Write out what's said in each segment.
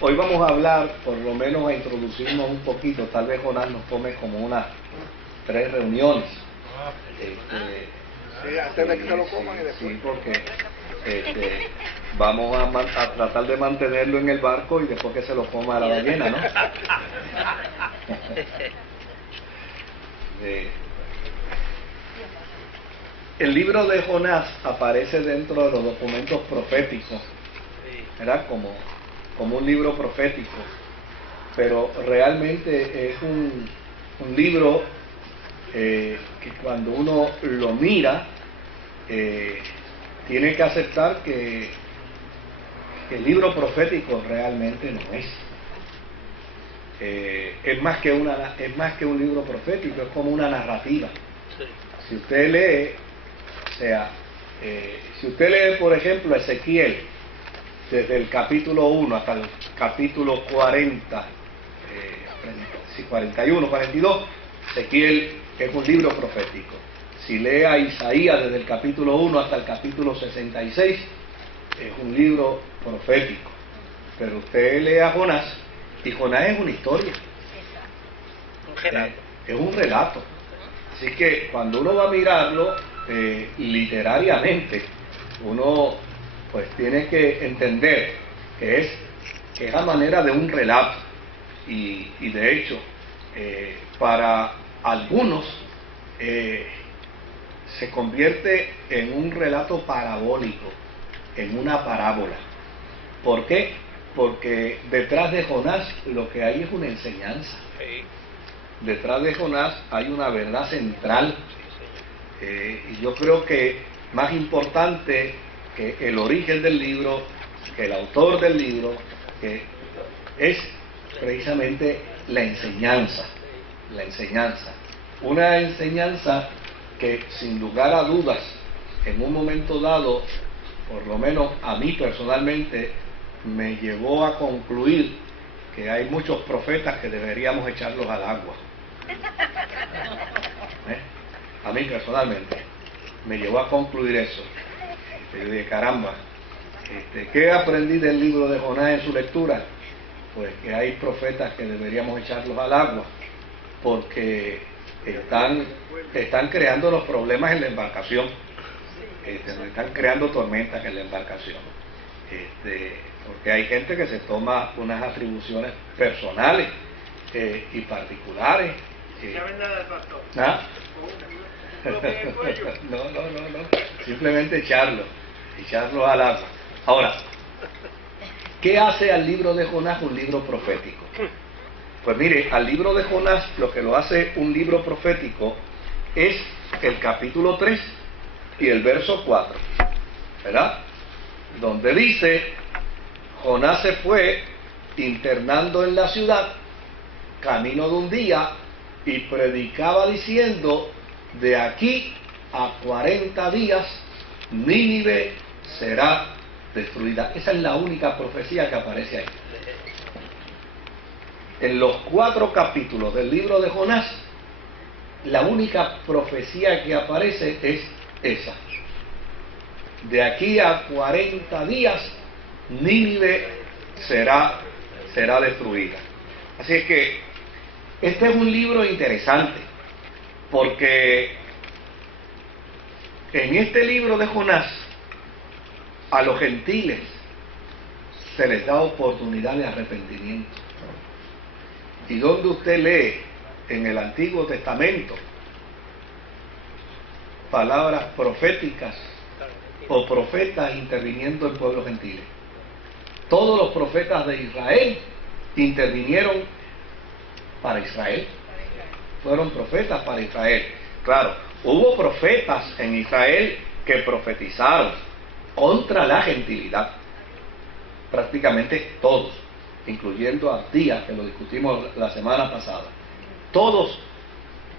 Hoy vamos a hablar, por lo menos a introducirnos un poquito. Tal vez Jonás nos tome como unas 3 reuniones. Sí, antes de que se lo coman y después. Sí, porque vamos a tratar de mantenerlo en el barco y después que se lo coma la ballena, ¿no? El libro de Jonás aparece dentro de los documentos proféticos, ¿verdad? Como un libro profético, pero realmente es un libro que cuando uno lo mira, tiene que aceptar que el libro profético realmente no es. Es más que un libro profético, es como una narrativa. Si usted lee, si usted lee, por ejemplo, Ezequiel, desde el capítulo 1 hasta el capítulo 41, 42, Ezequiel es un libro profético. Si lee a Isaías desde el capítulo 1 hasta el capítulo 66, es un libro profético. Pero usted lee a Jonás, y Jonás es una historia. Es un relato. Así que cuando uno va a mirarlo literariamente, uno pues tiene que entender que es a manera de un relato. Y de hecho, para algunos se convierte en un relato parabólico, en una parábola. ¿Por qué? Porque detrás de Jonás lo que hay es una enseñanza. Detrás de Jonás hay una verdad central. Y yo creo que más importante que el origen del libro, que el autor del libro, que es precisamente la enseñanza. La enseñanza. Una enseñanza que sin lugar a dudas, en un momento dado, por lo menos a mí personalmente, me llevó a concluir que hay muchos profetas que deberíamos echarlos al agua. A mí personalmente me llevó a concluir eso. Yo dije, caramba, ¿qué aprendí del libro de Jonás en su lectura? Pues que hay profetas que deberíamos echarlos al agua, porque están creando los problemas en la embarcación, están creando tormentas en la embarcación, porque hay gente que se toma unas atribuciones personales y particulares. ¿Ah? No. Simplemente echarlo al agua. Ahora, ¿qué hace al libro de Jonás un libro profético? Pues mire, al libro de Jonás lo que lo hace un libro profético es el capítulo 3 y el verso 4, ¿verdad? Donde dice, Jonás se fue internando en la ciudad, camino de un día, y predicaba diciendo, de aquí a 40 días, Nínive será destruida. Esa es la única profecía que aparece ahí. En los 4 capítulos del libro de Jonás, la única profecía que aparece es esa. De aquí a 40 días, Nínive será destruida. Así es que este es un libro interesante, porque en este libro de Jonás, a los gentiles se les da oportunidad de arrepentimiento. Y donde usted lee en el Antiguo Testamento palabras proféticas o profetas interviniendo en pueblos gentiles. Todos los profetas de Israel intervinieron para Israel. Fueron profetas para Israel. Claro, hubo profetas en Israel que profetizaron contra la gentilidad. Prácticamente todos, incluyendo a Abdías, que lo discutimos la semana pasada. Todos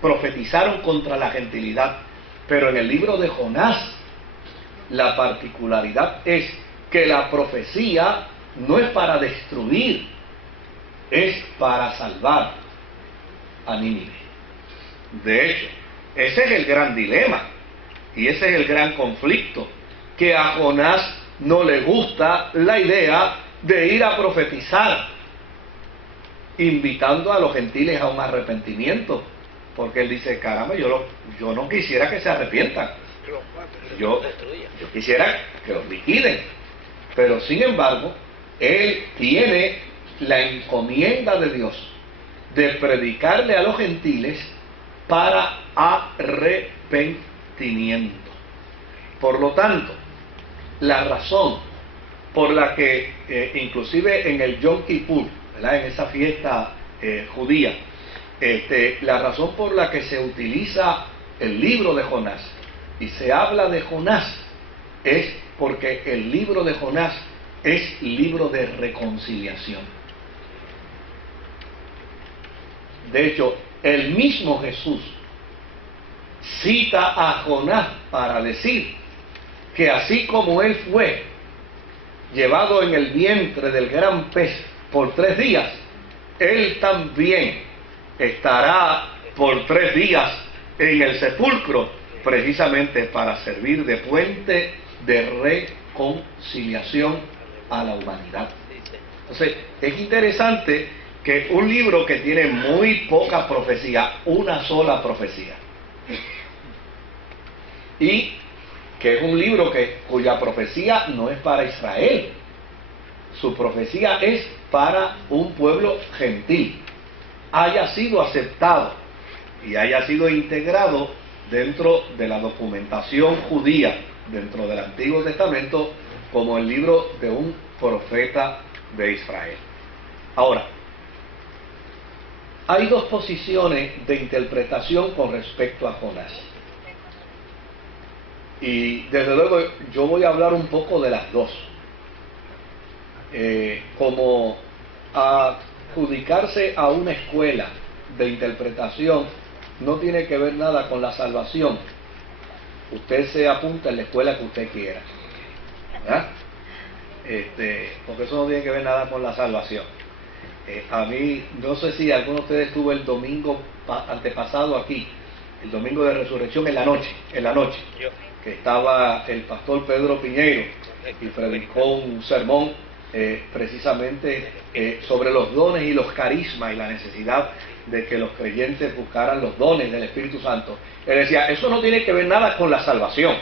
profetizaron contra la gentilidad. Pero en el libro de Jonás, la particularidad es que la profecía no es para destruir, es para salvar a Nínive. De hecho, ese es el gran dilema y ese es el gran conflicto, que a Jonás no le gusta la idea de ir a profetizar, invitando a los gentiles a un arrepentimiento, porque él dice, caramba, yo no quisiera que se arrepientan, yo quisiera que los liquiden, pero sin embargo, él tiene la encomienda de Dios de predicarle a los gentiles para arrepentimiento. Por lo tanto, la razón por la que inclusive en el Yom Kippur, ¿verdad?, en esa fiesta judía, la razón por la que se utiliza el libro de Jonás y se habla de Jonás es porque el libro de Jonás es libro de reconciliación. De hecho, el mismo Jesús cita a Jonás para decir que así como él fue llevado en el vientre del gran pez por 3 días, él también estará por 3 días en el sepulcro, precisamente para servir de puente de reconciliación a la humanidad. Entonces, es interesante que un libro que tiene muy poca profecía, una sola profecía, y que es un libro cuya profecía no es para Israel, su profecía es para un pueblo gentil, haya sido aceptado y haya sido integrado dentro de la documentación judía, dentro del Antiguo Testamento, como el libro de un profeta de Israel. Ahora, hay 2 posiciones de interpretación con respecto a Jonás. Y desde luego yo voy a hablar un poco de las 2. Como adjudicarse a una escuela de interpretación no tiene que ver nada con la salvación. Usted se apunta en la escuela que usted quiera, ¿verdad? Porque eso no tiene que ver nada con la salvación. A mí, no sé si alguno de ustedes estuvo el domingo antepasado aquí, el domingo de resurrección en la noche, que estaba el pastor Pedro Piñeiro y predicó un sermón precisamente sobre los dones y los carismas y la necesidad de que los creyentes buscaran los dones del Espíritu Santo. Él decía, eso no tiene que ver nada con la salvación.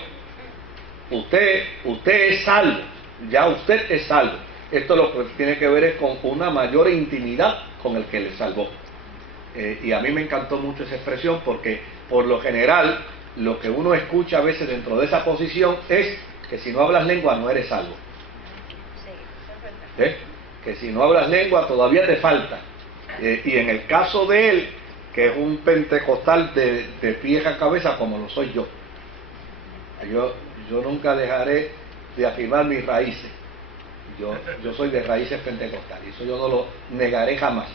Usted es salvo, ya usted es salvo. Esto lo que tiene que ver es con una mayor intimidad con el que le salvó. Y a mí me encantó mucho esa expresión porque por lo general lo que uno escucha a veces dentro de esa posición es que si no hablas lengua no eres salvo. Que si no hablas lengua todavía te falta. Y en el caso de él, que es un pentecostal de pies a cabeza como lo soy yo, yo nunca dejaré de afirmar mis raíces. Yo soy de raíces pentecostales, eso yo no lo negaré jamás.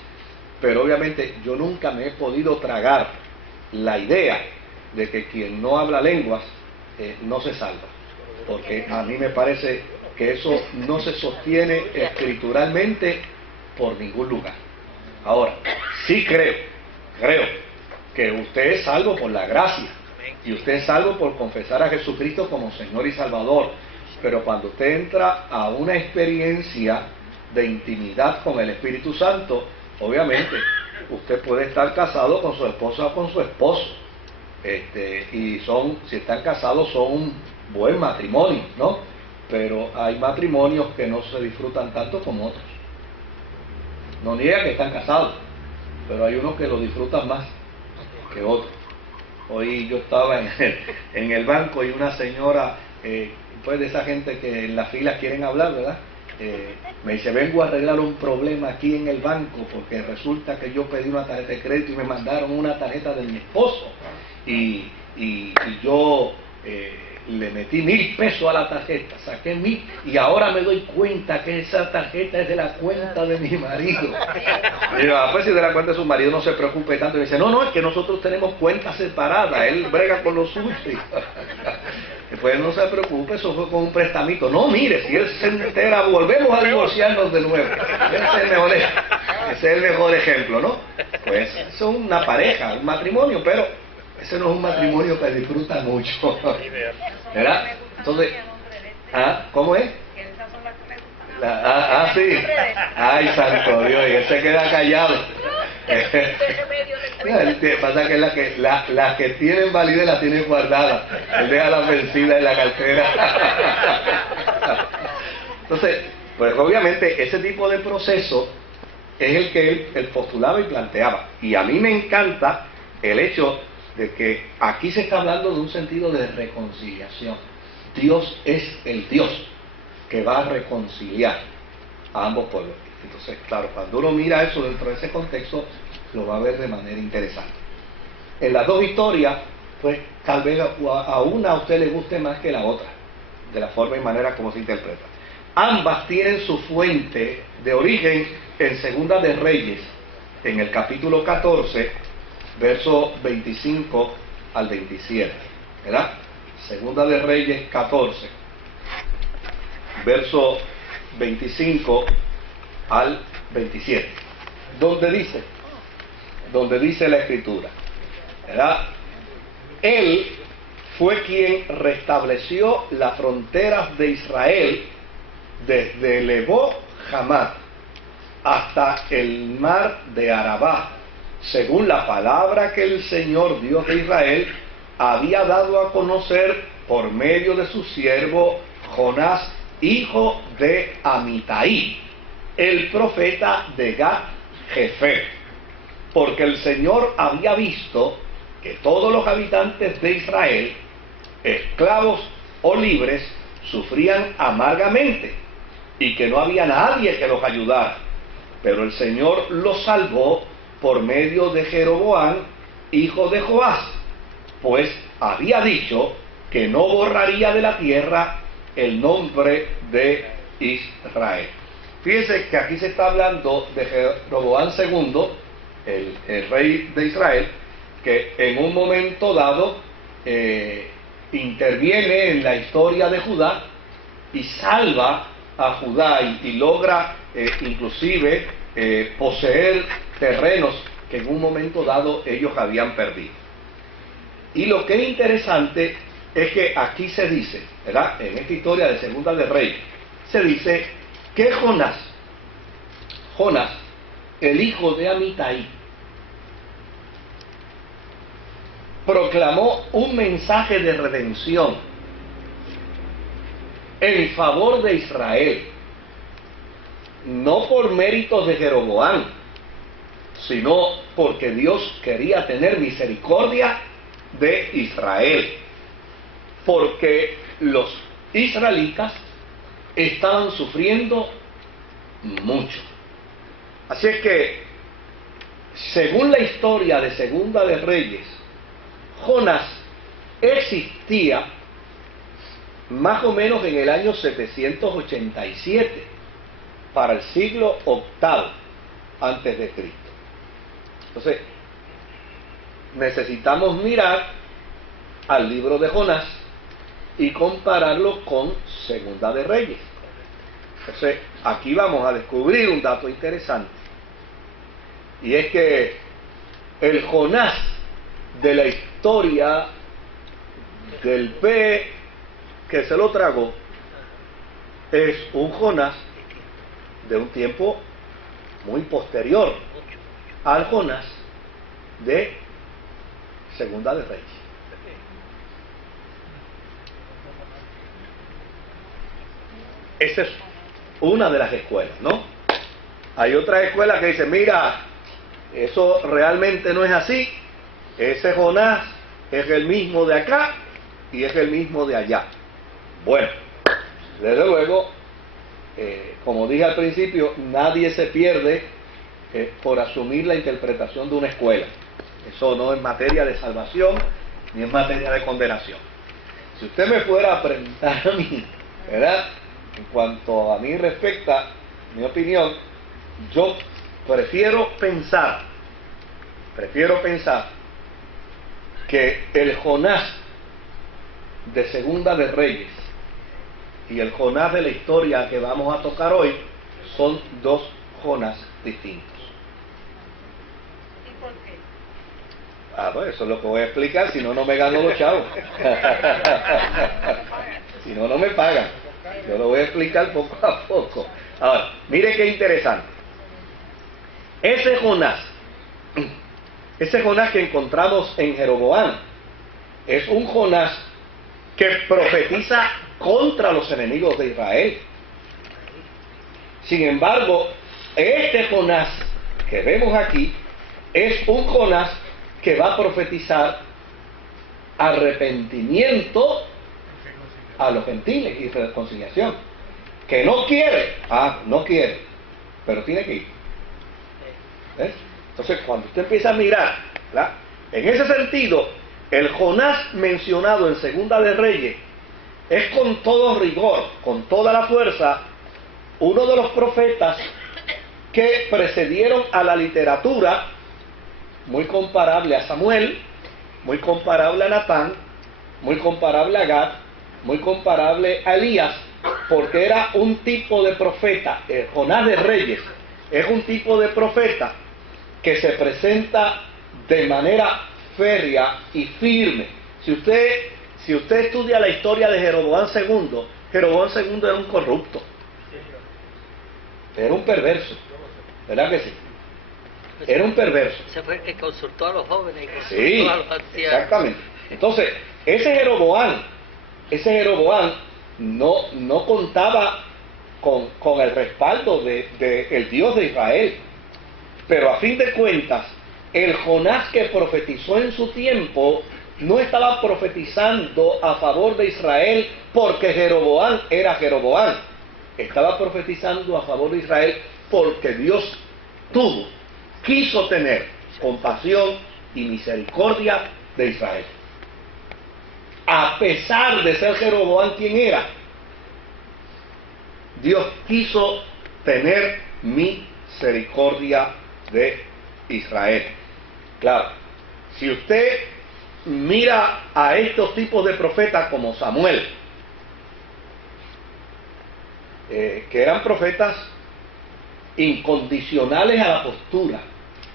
Pero obviamente yo nunca me he podido tragar la idea de que quien no habla lenguas no se salva, porque a mí me parece que eso no se sostiene escrituralmente por ningún lugar. Ahora, sí creo que usted es salvo por la gracia, y usted es salvo por confesar a Jesucristo como Señor y Salvador, pero cuando usted entra a una experiencia de intimidad con el Espíritu Santo, obviamente usted puede estar casado con su esposa o con su esposo, y si están casados son un buen matrimonio, ¿no? Pero hay matrimonios que no se disfrutan tanto como otros. No niega que están casados, pero hay unos que lo disfrutan más que otros. Hoy yo estaba en el banco y una señora, pues de esa gente que en la fila quieren hablar, ¿verdad? Me dice, vengo a arreglar un problema aquí en el banco porque resulta que yo pedí una tarjeta de crédito y me mandaron una tarjeta de mi esposo y yo le metí 1,000 pesos a la tarjeta, saqué 1,000 y ahora me doy cuenta que esa tarjeta es de la cuenta de mi marido. Y yo, pues si de la cuenta de su marido no se preocupe tanto. Y dice, no, es que nosotros tenemos cuentas separadas, él brega con los suyos. Pues no se preocupe, eso fue con un prestamito. No, mire, si él se entera, volvemos a divorciarnos de nuevo. Ese es el mejor ejemplo, ¿no? Pues eso es una pareja, un matrimonio, pero ese no es un matrimonio que disfruta mucho. ¿Verdad? Entonces, ¿cómo es? Sí. Ay, santo Dios, y él se queda callado. Pasa que las que tienen validez las tienen guardadas. Él deja las vencidas en la cartera. Entonces, pues obviamente ese tipo de proceso es el que él postulaba y planteaba. Y a mí me encanta el hecho de que aquí se está hablando de un sentido de reconciliación. Dios es el Dios que va a reconciliar a ambos pueblos. Entonces, claro, cuando uno mira eso dentro de ese contexto, lo va a ver de manera interesante. En las dos historias, pues tal vez a una a usted le guste más que la otra, de la forma y manera como se interpreta. Ambas tienen su fuente de origen en Segunda de Reyes, en el capítulo 14, verso 25 al 27, ¿verdad? Segunda de Reyes 14, verso 25 al 27, donde dice la Escritura, ¿verdad? Él fue quien restableció las fronteras de Israel desde Lebó Hamat hasta el mar de Arabá, según la palabra que el Señor Dios de Israel había dado a conocer por medio de su siervo Jonás, hijo de Amitai, el profeta de Gat-Hefer, porque el Señor había visto que todos los habitantes de Israel, esclavos o libres, sufrían amargamente y que no había nadie que los ayudara. Pero el Señor los salvó por medio de Jeroboam, hijo de Joás, pues había dicho que no borraría de la tierra el nombre de Israel. Fíjense que aquí se está hablando de Jeroboam II, el rey de Israel, que en un momento dado interviene en la historia de Judá y salva a Judá y logra inclusive poseer terrenos que en un momento dado ellos habían perdido. Y lo que es interesante es que aquí se dice, ¿verdad? En esta historia de Segunda de Reyes, se dice que Jonás, el hijo de Amitai, proclamó un mensaje de redención en favor de Israel, no por méritos de Jeroboam, sino porque Dios quería tener misericordia de Israel, porque los israelitas estaban sufriendo mucho. Así es que, según la historia de Segunda de Reyes, Jonás existía más o menos en el año 787, para el siglo VIII antes de Cristo. Entonces, necesitamos mirar al libro de Jonás y compararlo con Segunda de Reyes. Entonces, aquí vamos a descubrir un dato interesante, y es que el Jonás de la historia del pez que se lo tragó es un Jonás de un tiempo muy posterior al Jonás de Segunda de Reyes. Esa es una de las escuelas, ¿no? Hay otra escuela que dice, mira, eso realmente no es así. Ese Jonás es el mismo de acá y es el mismo de allá. Bueno, desde luego, como dije al principio, nadie se pierde por asumir la interpretación de una escuela. Eso no es materia de salvación ni es materia de condenación. Si usted me fuera a preguntar a mí, ¿verdad?, en cuanto a mí respecta, mi opinión, yo prefiero pensar que el Jonás de Segunda de Reyes y el Jonás de la historia que vamos a tocar hoy son dos Jonás distintos. ¿Y por qué? Pues eso es lo que voy a explicar, si no, no me gano los chavos. Si no, no me pagan. Yo lo voy a explicar poco a poco. Ahora, mire qué interesante. Ese Jonás que encontramos en Jeroboam, es un Jonás que profetiza contra los enemigos de Israel. Sin embargo, este Jonás que vemos aquí es un Jonás que va a profetizar arrepentimiento a los gentiles y reconciliación. Que no quiere, no quiere, pero tiene que ir. ¿Ves? Entonces, cuando usted empieza a mirar, ¿verdad?, en ese sentido, el Jonás mencionado en Segunda de Reyes es con todo rigor, con toda la fuerza, uno de los profetas que precedieron a la literatura, muy comparable a Samuel, muy comparable a Natán, muy comparable a Gad, muy comparable a Elías, porque era un tipo de profeta. El Jonás de Reyes es un tipo de profeta que se presenta de manera férrea y firme. Si usted estudia la historia de Jeroboam II, Jeroboam II era un corrupto, era un perverso, ¿verdad que sí? Era un perverso. Ese fue el que consultó a los jóvenes y consultó Sí, a los ancianos. exactamente. Entonces, ese Jeroboam no contaba con el respaldo de el Dios de Israel. Pero a fin de cuentas, el Jonás que profetizó en su tiempo no estaba profetizando a favor de Israel porque Jeroboam era Jeroboam. Estaba profetizando a favor de Israel porque Dios quiso tener compasión y misericordia de Israel. A pesar de ser Jeroboam quien era, Dios quiso tener misericordia de Israel. Claro, si usted mira a estos tipos de profetas como Samuel, que eran profetas incondicionales a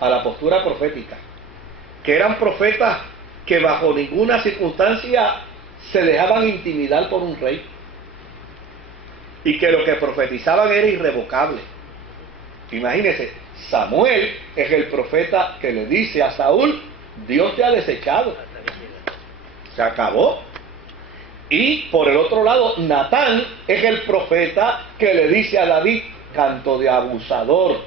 la postura profética, que eran profetas que bajo ninguna circunstancia se dejaban intimidar por un rey, y que lo que profetizaban era irrevocable. Imagínense, Samuel es el profeta que le dice a Saúl: Dios te ha desechado, se acabó. Y por el otro lado, Natán es el profeta que le dice a David: canto de abusador,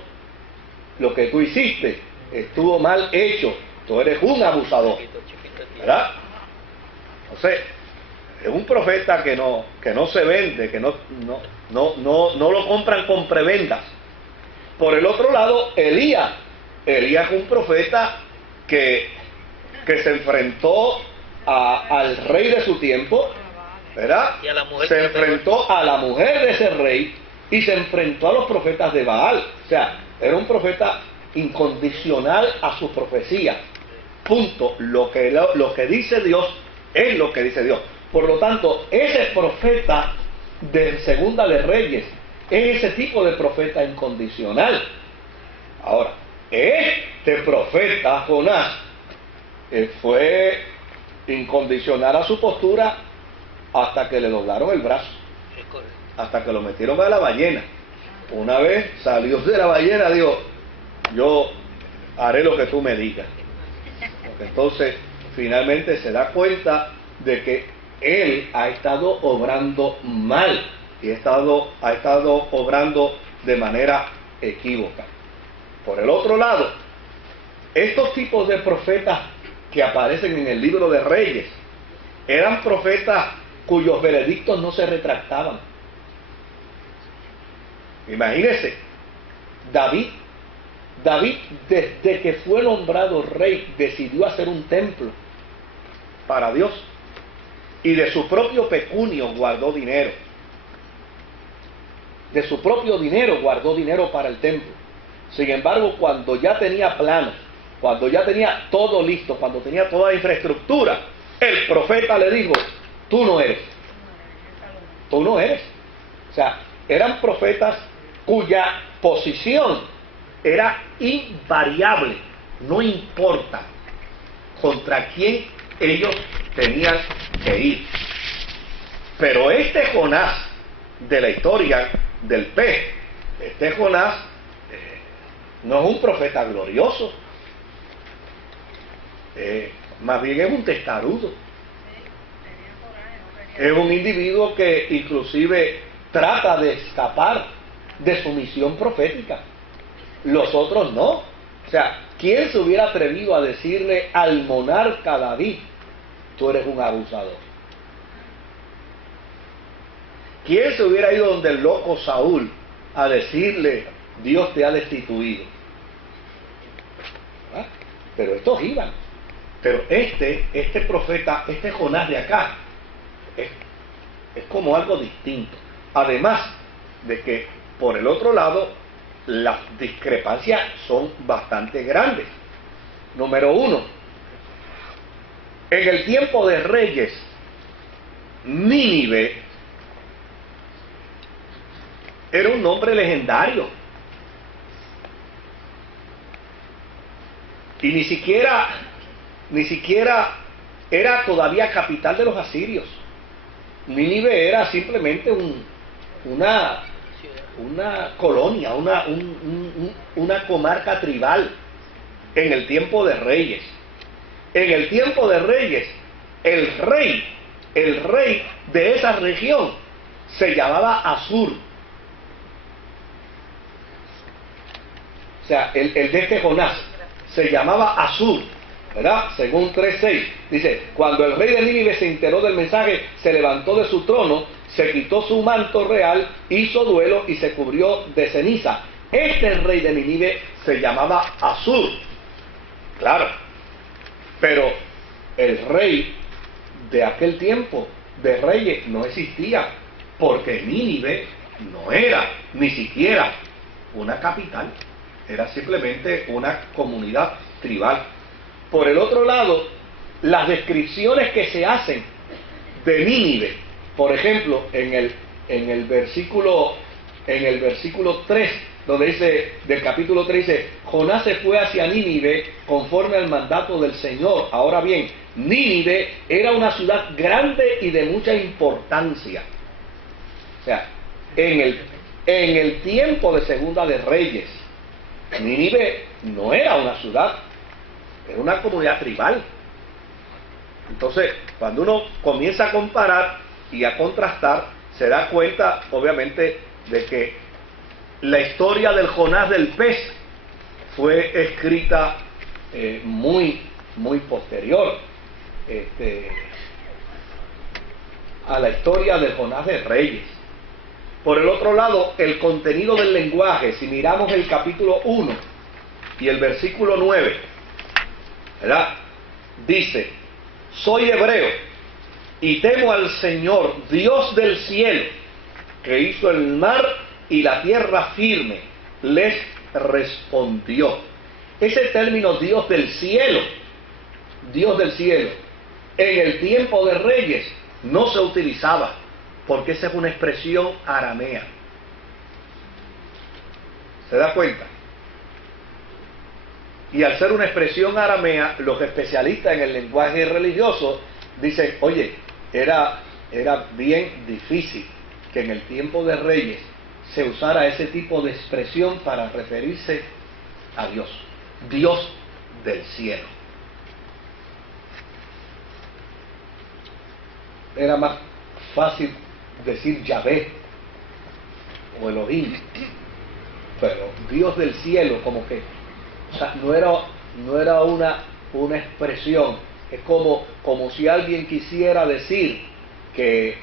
lo que tú hiciste estuvo mal hecho, tú eres un abusador, ¿verdad? Entonces, es un profeta que no se vende, que no lo compran con prebendas. Por el otro lado, Elías es un profeta que se enfrentó al rey de su tiempo, ¿verdad? Y a la mujer se enfrentó a la mujer de ese rey y se enfrentó a los profetas de Baal. O sea, era un profeta incondicional a su profecía. Punto. Lo que dice Dios es lo que dice Dios. Por lo tanto, ese profeta de Segunda de Reyes es ese tipo de profeta incondicional. Ahora, este profeta Jonás fue incondicional a su postura hasta que le doblaron el brazo, hasta que lo metieron a la ballena. Una vez salió de la ballena, dijo: yo haré lo que tú me digas. Porque entonces finalmente se da cuenta de que él ha estado obrando mal y ha estado obrando de manera equívoca. Por el otro lado, estos tipos de profetas que aparecen en el libro de Reyes eran profetas cuyos veredictos no se retractaban. Imagínense, David, desde que fue nombrado rey, decidió hacer un templo para Dios, y de su propio pecunio guardó dinero. De su propio dinero guardó dinero para el templo. Sin embargo, cuando ya tenía planos, cuando ya tenía todo listo, cuando tenía toda la infraestructura, el profeta le dijo: tú no eres. Tú no eres. O sea, eran profetas cuya posición era invariable, no importa contra quién ellos tenían que ir. Pero este Jonás de la historia del pez este Jonás no es un profeta glorioso, más bien es un testarudo. Es un individuo que inclusive trata de escapar de su misión profética. Los otros no. O sea, ¿quién se hubiera atrevido a decirle al monarca David, tú eres un abusador? ¿Quién se hubiera ido donde el loco Saúl a decirle, Dios te ha destituido? ¿Ah? Pero estos iban. Pero este profeta, este Jonás de acá, es como algo distinto. Además de que, por el otro lado, las discrepancias son bastante grandes. Número uno, en el tiempo de Reyes, Nínive era un nombre legendario. Y ni siquiera era todavía capital de los asirios. Nínive era simplemente una colonia, una comarca tribal en el tiempo de Reyes. En el tiempo de Reyes, el rey de esa región se llamaba Asur. O sea, el de este Jonás se llamaba Asur, ¿verdad? Según 3:6, dice, cuando el rey de Nínive se enteró del mensaje, se levantó de su trono, se quitó su manto real, hizo duelo y se cubrió de ceniza. Este rey de Nínive se llamaba Asur. Claro, pero el rey de aquel tiempo de reyes no existía, porque Nínive no era ni siquiera una capital, era simplemente una comunidad tribal. Por el otro lado, las descripciones que se hacen de Nínive, por ejemplo, en el versículo 3, donde dice, del capítulo 3, dice, Jonás se fue hacia Nínive conforme al mandato del Señor. Ahora bien, Nínive era una ciudad grande y de mucha importancia. O sea, en el tiempo de Segunda de Reyes, Nínive no era una ciudad, era una comunidad tribal. Entonces, cuando uno comienza a comparar y a contrastar, se da cuenta, obviamente, de que la historia del Jonás del pez fue escrita muy posterior a la historia del Jonás de Reyes. Por el otro lado, el contenido del lenguaje, si miramos el capítulo 1 y el versículo 9, ¿verdad? Dice, soy hebreo y temo al Señor, Dios del cielo, que hizo el mar y la tierra firme. Les respondió. Ese término Dios del cielo, en el tiempo de Reyes no se utilizaba, porque esa es una expresión aramea. ¿Se da cuenta? Y al ser una expresión aramea, los especialistas en el lenguaje religioso dicen, oye, era bien difícil que en el tiempo de Reyes se usara ese tipo de expresión para referirse a Dios, Dios del cielo. Era más fácil decir Yahvé o Elohim, pero Dios del cielo, como que, o sea, no era una expresión. Es como si alguien quisiera decir que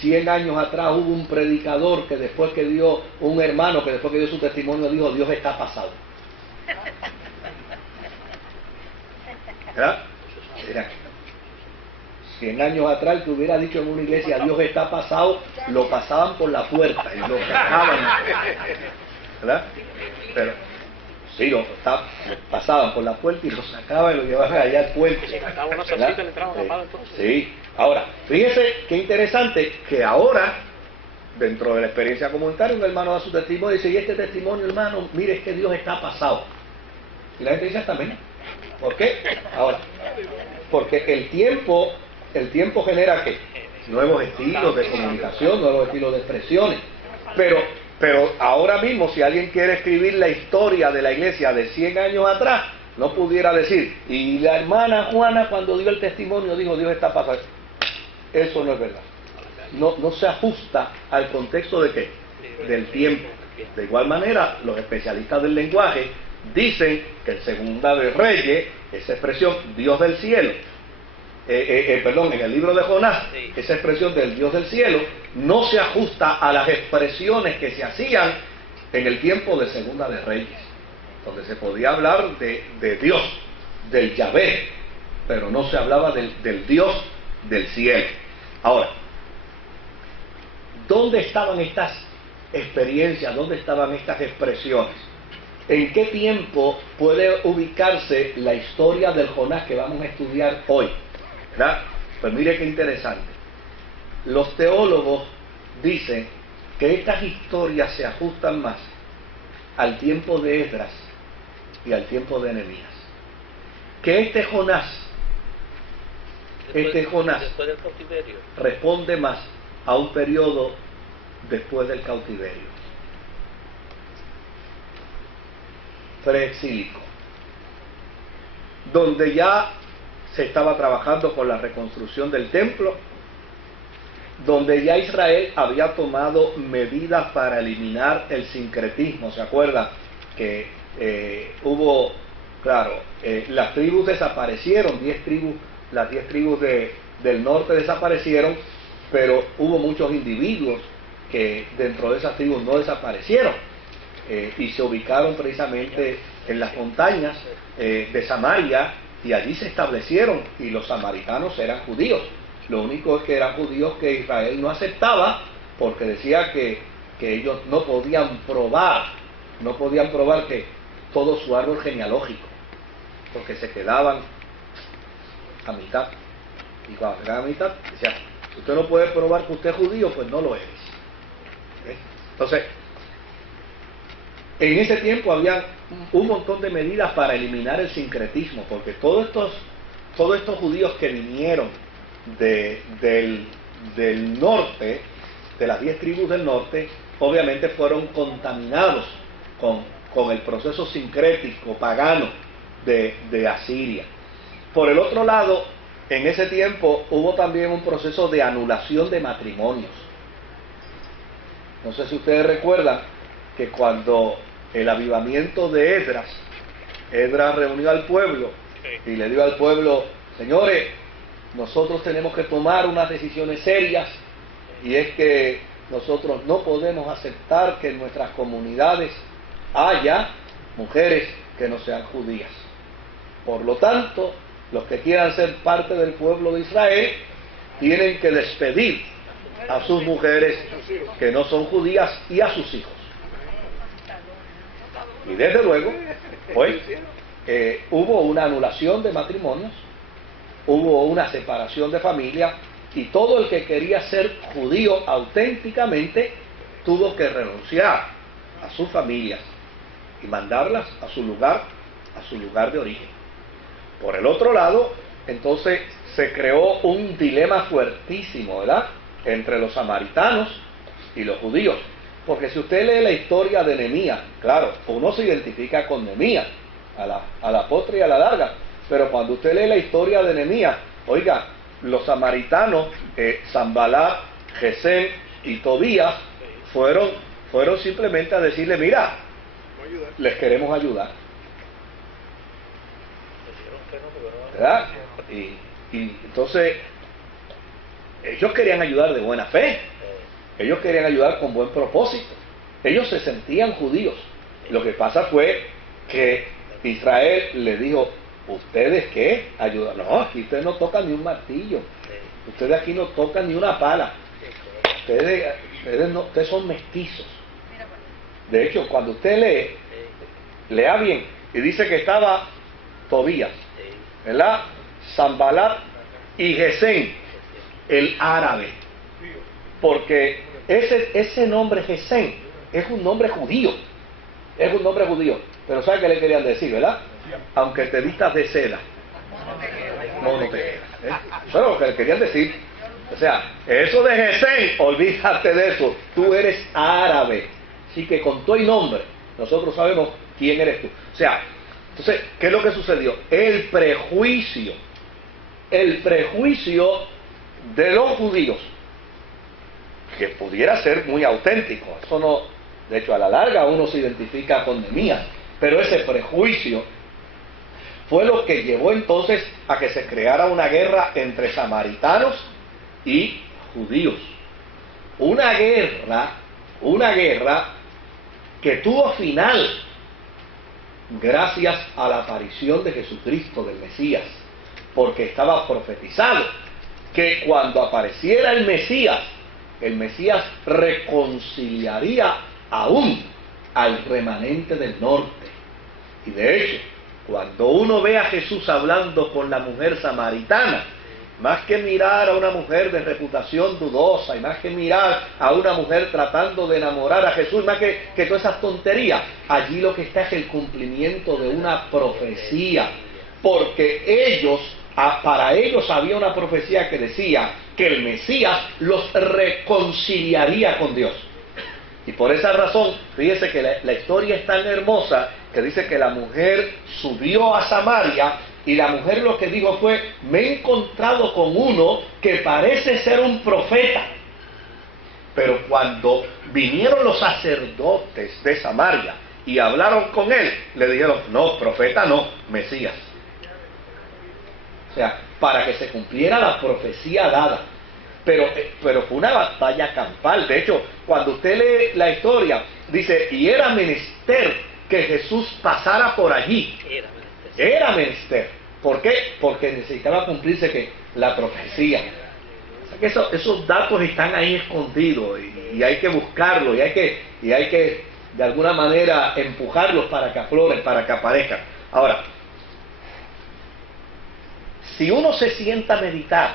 100 años atrás hubo un predicador que después que dio, un hermano que después que dio su testimonio dijo, Dios está pasado. ¿Verdad? Mira, 100 años atrás el que hubiera dicho en una iglesia, Dios está pasado, lo pasaban por la puerta y lo sacaban. ¿Verdad? Pero sí, lo pasaban por la puerta y lo sacaban y lo llevaban allá al puente. Sí. Ahora, fíjese qué interesante que ahora, dentro de la experiencia comunitaria, un hermano da su testimonio y dice, y este testimonio, hermano, mire, es que Dios está pasado. Y la gente dice, también. ¿Por qué? Ahora, porque el tiempo genera ¿qué? Nuevos estilos de comunicación, nuevos estilos de expresiones. Pero Pero ahora mismo, si alguien quiere escribir la historia de la iglesia de 100 años atrás, no pudiera decir, y la hermana Juana cuando dio el testimonio dijo, Dios está pasando. Eso no es verdad. No se ajusta al contexto de qué, del tiempo. De igual manera, los especialistas del lenguaje dicen que en Segunda de Reyes, esa expresión Dios del cielo, en el libro de Jonás, esa expresión del Dios del cielo no se ajusta a las expresiones que se hacían en el tiempo de Segunda de Reyes, donde se podía hablar de Dios, del Yahvé, pero no se hablaba del Dios del cielo. Ahora, ¿dónde estaban estas experiencias? ¿Dónde estaban estas expresiones? ¿En qué tiempo puede ubicarse la historia del Jonás que vamos a estudiar hoy? ¿Verdad? Pues mire qué interesante. Los teólogos dicen que estas historias se ajustan más al tiempo de Esdras y al tiempo de Nehemías. Que este Jonás después del cautiverio, responde más a un periodo después del cautiverio, preexílico, donde ya se estaba trabajando con la reconstrucción del templo, donde ya Israel había tomado medidas para eliminar el sincretismo. ¿Se acuerdan? Que hubo, claro, las tribus desaparecieron, las 10 tribus del norte desaparecieron, pero hubo muchos individuos que dentro de esas tribus no desaparecieron, y se ubicaron precisamente en las montañas de Samaria, y allí se establecieron, y los samaritanos eran judíos. Lo único es que eran judíos que Israel no aceptaba, porque decía que ellos no podían probar que todo su árbol genealógico, porque se quedaban a mitad, y cuando se quedaban a mitad, decía, usted no puede probar que usted es judío, pues no lo eres. Entonces, en ese tiempo había un montón de medidas para eliminar el sincretismo, porque todos estos judíos que vinieron del norte, de las 10 tribus del norte, obviamente fueron contaminados con el proceso sincrético pagano de Asiria. Por el otro lado, en ese tiempo hubo también un proceso de anulación de matrimonios. No sé si ustedes recuerdan que cuando el avivamiento de Esdras reunió al pueblo y le dio al pueblo, señores, nosotros tenemos que tomar unas decisiones serias, y es que nosotros no podemos aceptar que en nuestras comunidades haya mujeres que no sean judías. Por lo tanto, los que quieran ser parte del pueblo de Israel tienen que despedir a sus mujeres que no son judías y a sus hijos. Y desde luego, pues, hubo una anulación de matrimonios, hubo una separación de familia, y todo el que quería ser judío auténticamente tuvo que renunciar a sus familias y mandarlas a su lugar de origen. Por el otro lado, entonces se creó un dilema fuertísimo, ¿verdad?, entre los samaritanos y los judíos. Porque si usted lee la historia de Nehemías, claro, uno se identifica con Nehemías a la postre y a la larga, pero cuando usted lee la historia de Nehemías, oiga, los samaritanos, Sanballat, Gesem y Tobías fueron simplemente a decirle, mira, les queremos ayudar, ¿verdad? Y entonces ellos querían ayudar de buena fe, ellos querían ayudar con buen propósito, ellos se sentían judíos. Lo que pasa fue que Israel le dijo, ¿ustedes qué? Ayudan. No, aquí ustedes no tocan ni un martillo, ustedes aquí no tocan ni una pala, ustedes son mestizos. De hecho, cuando usted lea bien, y dice que estaba Tobías, ¿verdad?, Sanballat y Gesem, el árabe, porque ese nombre Gesem es un nombre judío, pero ¿sabe qué le querían decir, verdad? Aunque te vistas de seda, no te quedas. Eso es lo que le querían decir. O sea, eso de Gesem, olvídate de eso, tú eres árabe. Así que con tu nombre, nosotros sabemos quién eres tú. O sea, entonces, ¿qué es lo que sucedió? El prejuicio de los judíos, que pudiera ser muy auténtico, eso no, de hecho a la larga uno se identifica con Nehemías, pero ese prejuicio fue lo que llevó entonces a que se creara una guerra entre samaritanos y judíos. Una guerra que tuvo final gracias a la aparición de Jesucristo, del Mesías, porque estaba profetizado que cuando apareciera el Mesías reconciliaría aún al remanente del norte. Y de hecho, cuando uno ve a Jesús hablando con la mujer samaritana, más que mirar a una mujer de reputación dudosa, y más que mirar a una mujer tratando de enamorar a Jesús, más que todas esas tonterías, allí lo que está es el cumplimiento de una profecía, porque para ellos había una profecía que decía que el Mesías los reconciliaría con Dios. Y por esa razón, fíjese que la historia es tan hermosa que dice que la mujer subió a Samaria y la mujer lo que dijo fue: me he encontrado con uno que parece ser un profeta. Pero cuando vinieron los sacerdotes de Samaria y hablaron con él, le dijeron: no, profeta no, Mesías. O sea, para que se cumpliera la profecía dada. Pero fue una batalla campal. De hecho, cuando usted lee la historia, dice: y era menester que Jesús pasara por allí. Era menester. ¿Por qué? Porque necesitaba cumplirse que la profecía. O sea que esos datos están ahí escondidos y hay que buscarlos y hay que de alguna manera empujarlos para que afloren, para que aparezcan. Ahora, si uno se sienta a meditar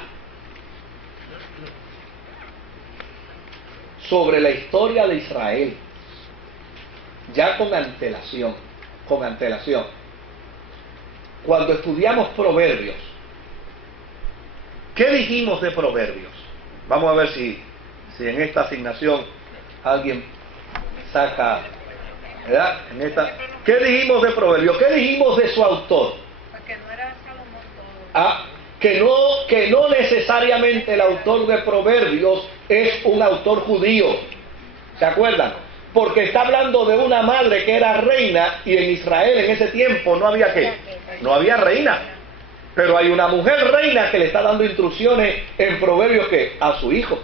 sobre la historia de Israel, ya con antelación, cuando estudiamos Proverbios, ¿qué dijimos de Proverbios? Vamos a ver si en esta asignación alguien saca, ¿verdad? ¿Qué dijimos de Proverbios? ¿Qué dijimos de su autor? Porque no era Salomón todo. Que no necesariamente el autor de Proverbios es un autor judío. ¿Se acuerdan? Porque está hablando de una madre que era reina, y en Israel en ese tiempo no había ¿qué? No había reina. Pero hay una mujer reina que le está dando instrucciones en Proverbios ¿qué? A su hijo.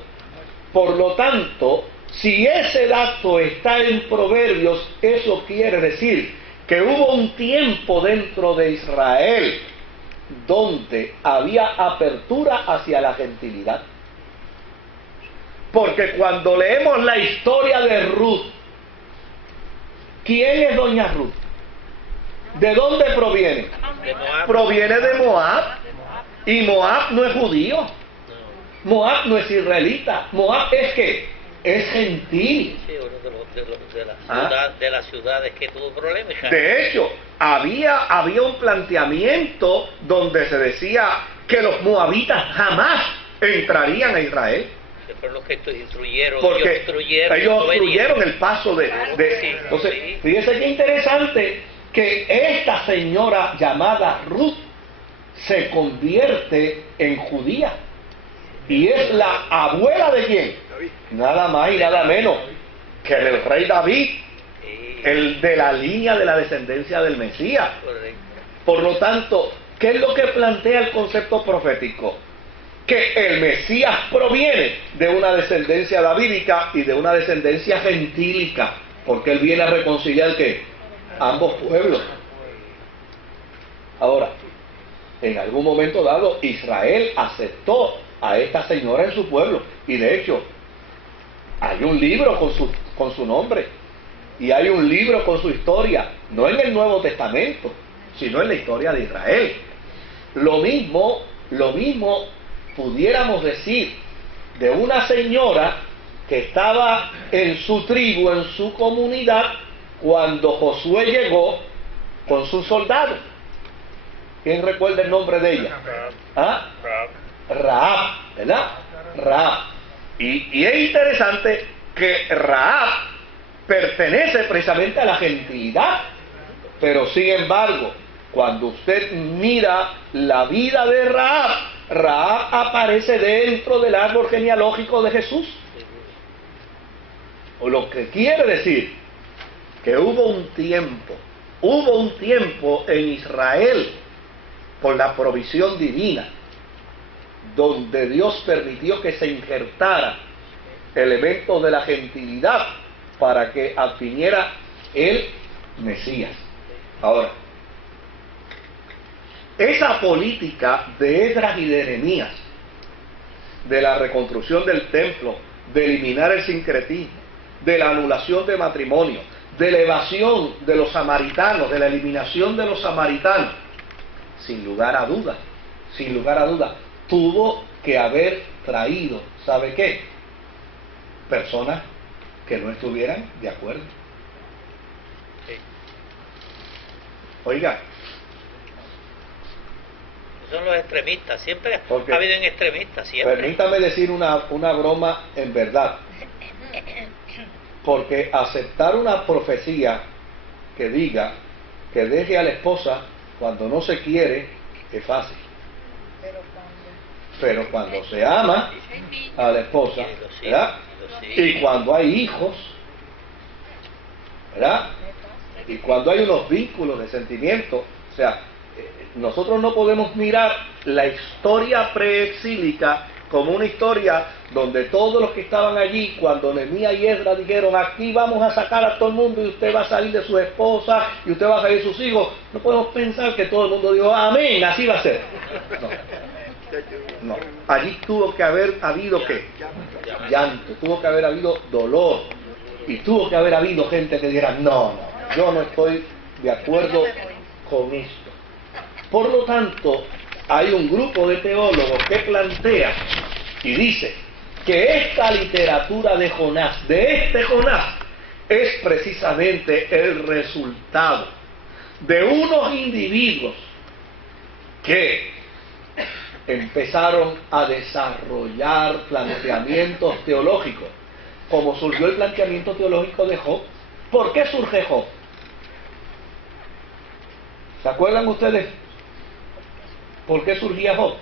Por lo tanto, si ese dato está en Proverbios, eso quiere decir que hubo un tiempo dentro de Israel donde había apertura hacia la gentilidad. Porque cuando leemos la historia de Ruth, ¿quién es doña Ruth? ¿De dónde proviene? Proviene de Moab. Y Moab no es judío. Moab no es israelita. Moab es ¿qué? Es gentil. Sí, uno de las ciudades que tuvo problemas. De hecho, había un planteamiento donde se decía que los moabitas jamás entrarían a Israel. Fueron los que instruyeron. Porque ellos obstruyeron el paso de entonces, fíjese qué interesante que esta señora llamada Ruth se convierte en judía. Y es la abuela de quién? Nada más y nada menos que del rey David, el de la línea de la descendencia del Mesías. Por lo tanto, ¿qué es lo que plantea el concepto profético? Que el Mesías proviene de una descendencia davídica y de una descendencia gentílica, porque él viene a reconciliar ¿qué? Ambos pueblos. Ahora, en algún momento dado, Israel aceptó a esta señora en su pueblo, y de hecho hay un libro con su nombre, y hay un libro con su historia, no en el Nuevo Testamento, sino en la historia de Israel. Lo mismo pudiéramos decir de una señora que estaba en su tribu, en su comunidad, cuando Josué llegó con sus soldados. ¿Quién recuerda el nombre de ella? ¿Ah? Rahab, ¿verdad? Rahab. Y es interesante que Rahab pertenece precisamente a la gentilidad. Pero sin embargo, cuando usted mira la vida de Rahab, Rahab aparece dentro del árbol genealógico de Jesús. O lo que quiere decir que hubo un tiempo en Israel, por la provisión divina, donde Dios permitió que se injertara elementos de la gentilidad para que adviniera el Mesías. Ahora, esa política de Esdras y de Nehemías, de la reconstrucción del templo, de eliminar el sincretismo, de la anulación de matrimonio, de la evasión de los samaritanos, de la eliminación de los samaritanos, sin lugar a dudas, tuvo que haber traído, ¿sabe qué? Personas que no estuvieran de acuerdo. Oiga, son los extremistas, siempre ha habido en extremistas, siempre. Permítame decir una broma en verdad, porque aceptar una profecía que diga que deje a la esposa cuando no se quiere es fácil, pero cuando se ama a la esposa, ¿verdad? Y cuando hay hijos, ¿verdad? Y cuando hay unos vínculos de sentimiento, o sea, nosotros no podemos mirar la historia preexílica como una historia donde todos los que estaban allí, cuando Nehemías y Esdras dijeron, aquí vamos a sacar a todo el mundo y usted va a salir de su esposa y usted va a salir de sus hijos, no podemos pensar que todo el mundo dijo, amén, así va a ser. No, allí tuvo que haber habido ¿qué? Llanto, tuvo que haber habido dolor, y tuvo que haber habido gente que dijera, no, yo no estoy de acuerdo con esto. Por lo tanto, hay un grupo de teólogos que plantea y dice que esta literatura de Jonás, de este Jonás, es precisamente el resultado de unos individuos que empezaron a desarrollar planteamientos teológicos, como surgió el planteamiento teológico de Job. ¿Por qué surge Job? ¿Se acuerdan ustedes por qué surgía Job?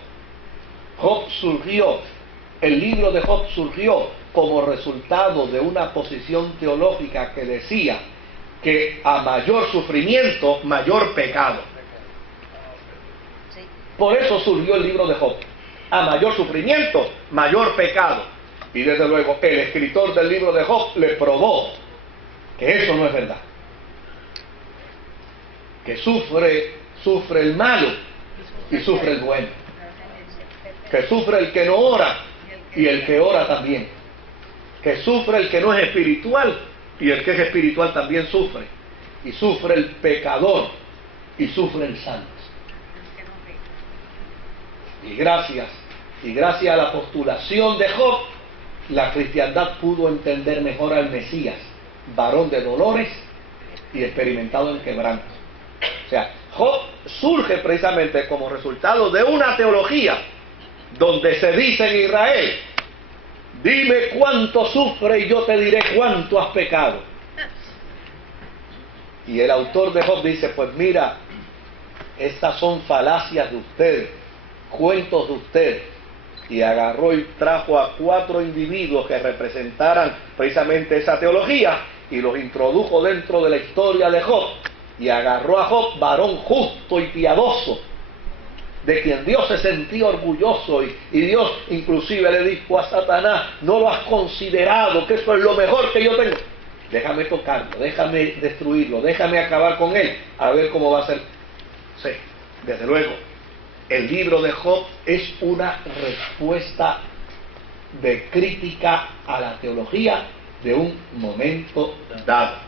El libro de Job surgió como resultado de una posición teológica que decía que a mayor sufrimiento, mayor pecado. Por eso surgió el libro de Job. A mayor sufrimiento, mayor pecado. Y desde luego el escritor del libro de Job le probó que eso no es verdad. Que sufre el malo y sufre el bueno. Que sufre el que no ora y el que ora también. Que sufre el que no es espiritual y el que es espiritual también sufre. Y sufre el pecador y sufre el santo. Y gracias a la postulación de Job, la cristiandad pudo entender mejor al Mesías, varón de dolores y experimentado en quebranto. O sea, Job surge precisamente como resultado de una teología donde se dice en Israel, dime cuánto sufre y yo te diré cuánto has pecado. Y el autor de Job dice, pues mira, estas son falacias de ustedes, cuentos de ustedes. Y agarró y trajo a 4 individuos que representaran precisamente esa teología y los introdujo dentro de la historia de Job. Y agarró a Job, varón justo y piadoso, de quien Dios se sentía orgulloso, y Dios inclusive le dijo a Satanás, no lo has considerado, que eso es lo mejor que yo tengo. Déjame tocarlo, déjame destruirlo, déjame acabar con él, a ver cómo va a ser. Sí, desde luego, el libro de Job es una respuesta de crítica a la teología de un momento dado.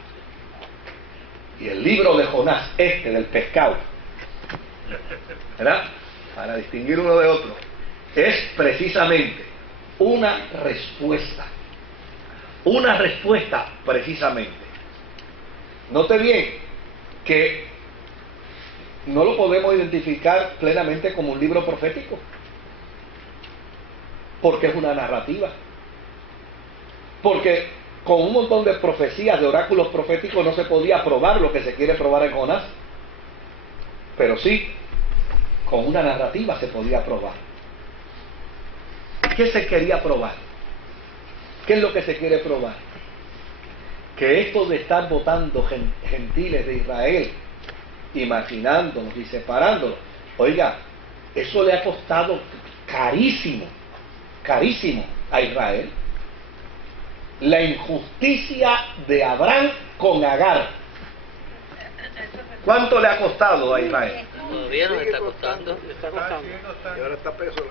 Y el libro de Jonás, del pescado, ¿verdad? Para distinguir uno de otro, es precisamente una respuesta precisamente. Note bien que no lo podemos identificar plenamente como un libro profético, porque es una narrativa. Porque con un montón de profecías, de oráculos proféticos, no se podía probar lo que se quiere probar en Jonás. Pero sí, con una narrativa se podía probar. ¿Qué se quería probar? ¿Qué es lo que se quiere probar? Que esto de estar votando gentiles de Israel, imaginándonos y separándonos, oiga, eso le ha costado carísimo, carísimo a Israel. La injusticia de Abraham con Agar. ¿Cuánto le ha costado a Israel? Todavía nos está costando. Y ahora está peso.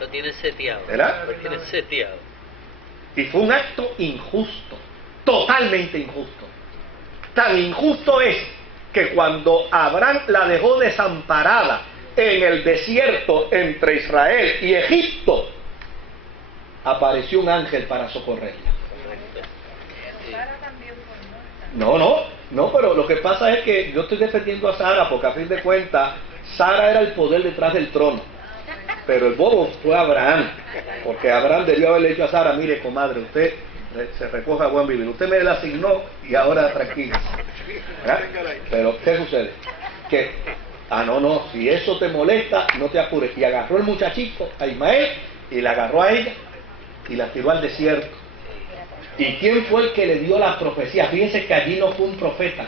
Lo tienen seteado. ¿Verdad? Lo tienen seteado. Y fue un acto injusto, totalmente injusto. Tan injusto es que cuando Abraham la dejó desamparada en el desierto entre Israel y Egipto, apareció un ángel para socorrerla. No, pero lo que pasa es que yo estoy defendiendo a Sara porque a fin de cuentas Sara era el poder detrás del trono, pero el bobo fue Abraham, porque Abraham debió haberle dicho a Sara: mire, comadre, usted se recoja a buen vivir, usted me la asignó y ahora tranquila. ¿Verdad? Pero ¿qué sucede? Que, no, si eso te molesta, no te apures. Y agarró el muchachito, a Ismael, y la agarró a ella y la tiró al desierto. ¿Y quién fue el que le dio la profecía? Fíjense que allí no fue un profeta.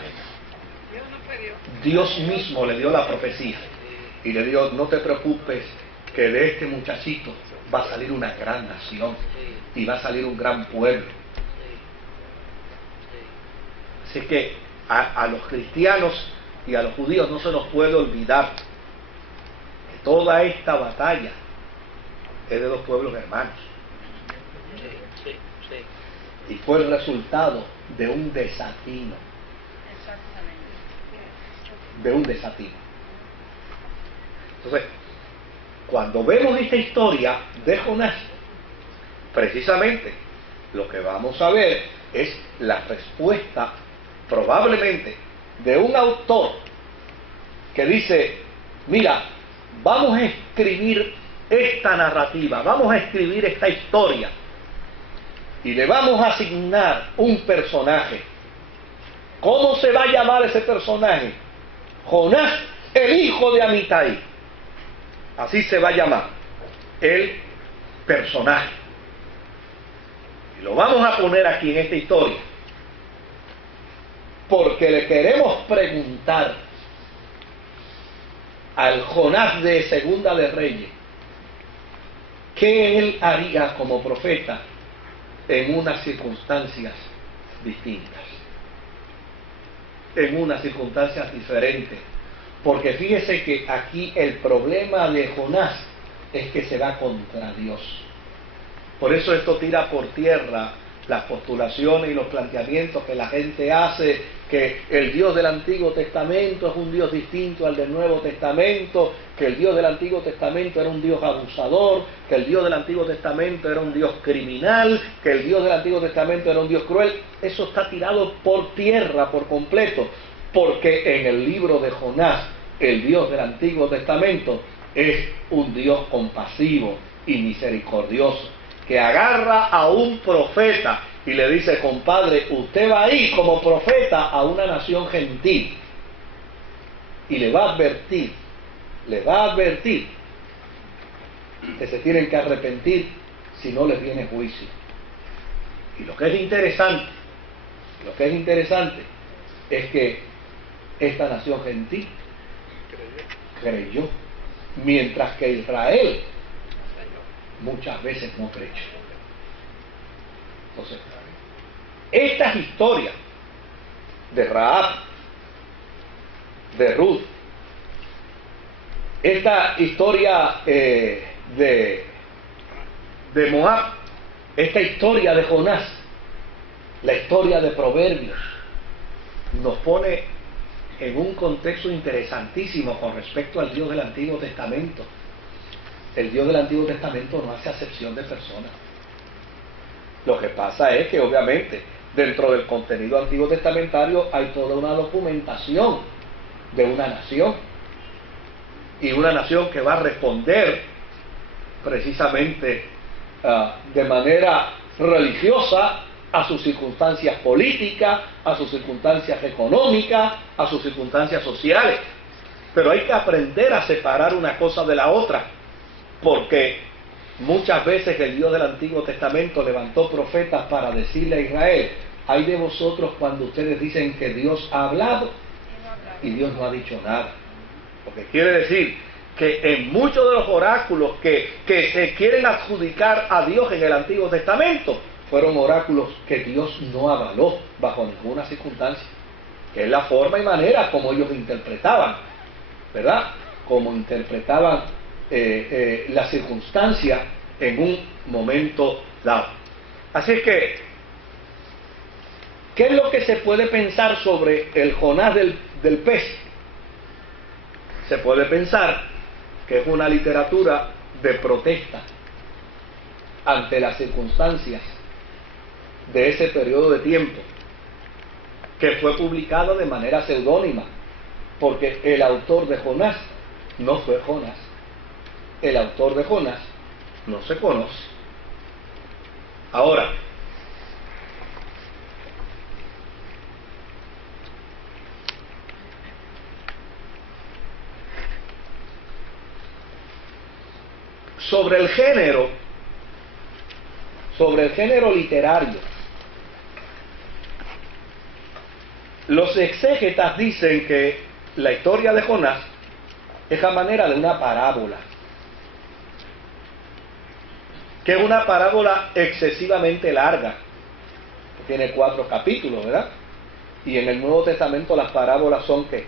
Dios mismo le dio la profecía. Y le dijo: no te preocupes, que de este muchachito va a salir una gran nación. Y va a salir un gran pueblo. Así que a los cristianos y a los judíos no se nos puede olvidar que toda esta batalla es de los pueblos hermanos. Y fue el resultado de un desatino. De un desatino. Entonces, cuando vemos esta historia de Jonás, precisamente lo que vamos a ver es la respuesta, probablemente, de un autor que dice: mira, vamos a escribir esta narrativa, vamos a escribir esta historia, y le vamos a asignar un personaje. ¿Cómo se va a llamar ese personaje? Jonás, el hijo de Amitai. Así se va a llamar el personaje. Y lo vamos a poner aquí en esta historia, porque le queremos preguntar al Jonás de Segunda de Reyes qué él haría como profeta en unas circunstancias distintas, en unas circunstancias diferentes. Porque fíjese que aquí el problema de Jonás es que se va contra Dios. Por eso esto tira por tierra las postulaciones y los planteamientos que la gente hace, que el Dios del Antiguo Testamento es un Dios distinto al del Nuevo Testamento, que el Dios del Antiguo Testamento era un Dios abusador, que el Dios del Antiguo Testamento era un Dios criminal, que el Dios del Antiguo Testamento era un Dios cruel. Eso está tirado por tierra por completo, porque en el libro de Jonás, el Dios del Antiguo Testamento es un Dios compasivo y misericordioso, que agarra a un profeta y le dice: compadre, usted va a ir como profeta a una nación gentil y le va a advertir que se tienen que arrepentir, si no les viene juicio. Y lo que es interesante es que esta nación gentil creyó, mientras que Israel muchas veces no creyó. Entonces, estas historias de Rahab, de Ruth, esta historia de Moab, esta historia de Jonás, la historia de Proverbios, nos pone en un contexto interesantísimo con respecto al Dios del Antiguo Testamento. El Dios del Antiguo Testamento no hace acepción de personas. Lo que pasa es que obviamente dentro del contenido antiguo testamentario hay toda una documentación de una nación, y una nación que va a responder precisamente de manera religiosa a sus circunstancias políticas, a sus circunstancias económicas, a sus circunstancias sociales. Pero hay que aprender a separar una cosa de la otra, porque muchas veces el Dios del Antiguo Testamento levantó profetas para decirle a Israel: ay de vosotros cuando ustedes dicen que Dios ha hablado y Dios no ha dicho nada. Porque quiere decir que en muchos de los oráculos que se quieren adjudicar a Dios en el Antiguo Testamento, fueron oráculos que Dios no avaló bajo ninguna circunstancia, que es la forma y manera como ellos interpretaban, ¿verdad? Como interpretaban las circunstancias en un momento dado. Así es que, ¿qué es lo que se puede pensar sobre el Jonás del pez? Se puede pensar que es una literatura de protesta ante las circunstancias de ese periodo de tiempo, que fue publicado de manera seudónima, porque el autor de Jonás no fue Jonás. El autor de Jonás no se conoce. Ahora, sobre el género literario, los exégetas dicen que la historia de Jonás es a manera de una parábola, que es una parábola excesivamente larga, que tiene 4 capítulos, ¿verdad? Y en el Nuevo Testamento las parábolas son ¿qué?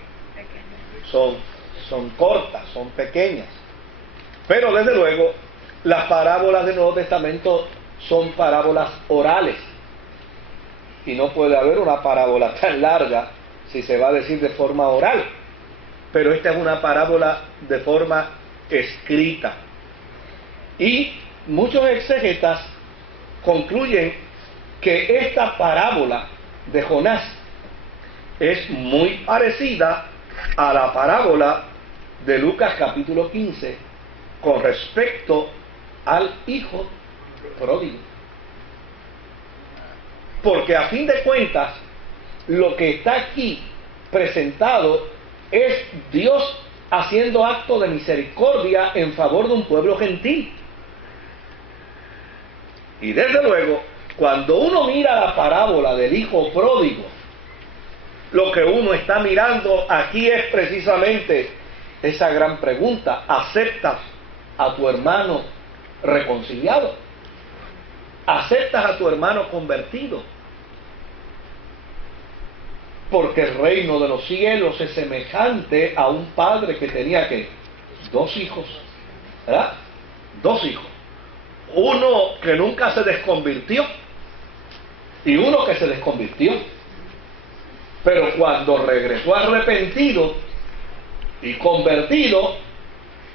Son cortas, son pequeñas. Pero desde luego, las parábolas del Nuevo Testamento son parábolas orales. Y no puede haber una parábola tan larga si se va a decir de forma oral. Pero esta es una parábola de forma escrita. Y muchos exégetas concluyen que esta parábola de Jonás es muy parecida a la parábola de Lucas capítulo 15 con respecto al hijo pródigo. Porque a fin de cuentas, lo que está aquí presentado es Dios haciendo acto de misericordia en favor de un pueblo gentil. Y desde luego, cuando uno mira la parábola del hijo pródigo, lo que uno está mirando aquí es precisamente esa gran pregunta: ¿aceptas a tu hermano reconciliado? ¿Aceptas a tu hermano convertido? Porque el reino de los cielos es semejante a un padre que tenía ¿qué? 2 hijos, ¿verdad? 2 hijos. Uno que nunca se desconvirtió y uno que se desconvirtió. Pero cuando regresó arrepentido y convertido,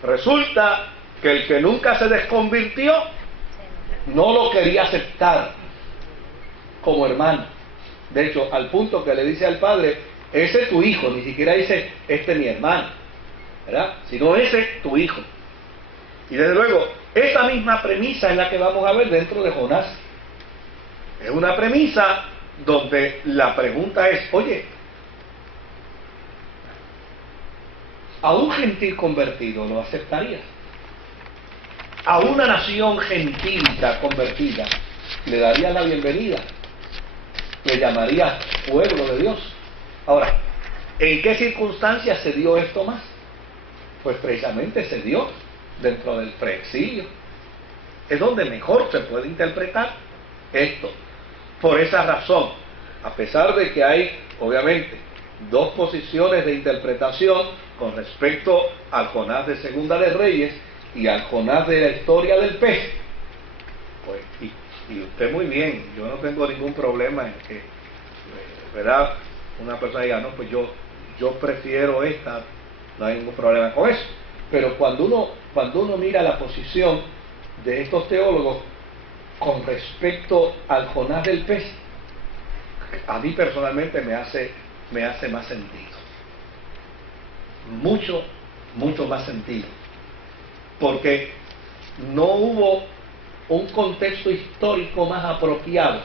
resulta que el que nunca se desconvirtió no lo quería aceptar como hermano. De hecho, al punto que le dice al padre: ese es tu hijo. Ni siquiera dice: este es mi hermano, ¿verdad? Sino: ese es tu hijo. Y desde luego, esa misma premisa es la que vamos a ver dentro de Jonás. Es una premisa donde la pregunta es: oye, ¿a un gentil convertido lo aceptarías? ¿A una nación gentílica convertida le darías la bienvenida? ¿Le llamarías pueblo de Dios? Ahora, ¿en qué circunstancias se dio esto más? Pues precisamente se dio dentro del preexilio. Es donde mejor se puede interpretar esto. Por esa razón, a pesar de que hay, obviamente, 2 posiciones de interpretación con respecto al Jonás de Segunda de Reyes y al Jonás de la historia del pez, pues, y usted muy bien, yo no tengo ningún problema en que, ¿verdad?, una persona diga: no, pues yo prefiero esta, no hay ningún problema con eso. Pero cuando uno mira la posición de estos teólogos con respecto al Jonás del pez, a mí personalmente me hace más sentido, mucho más sentido, porque no hubo un contexto histórico más apropiado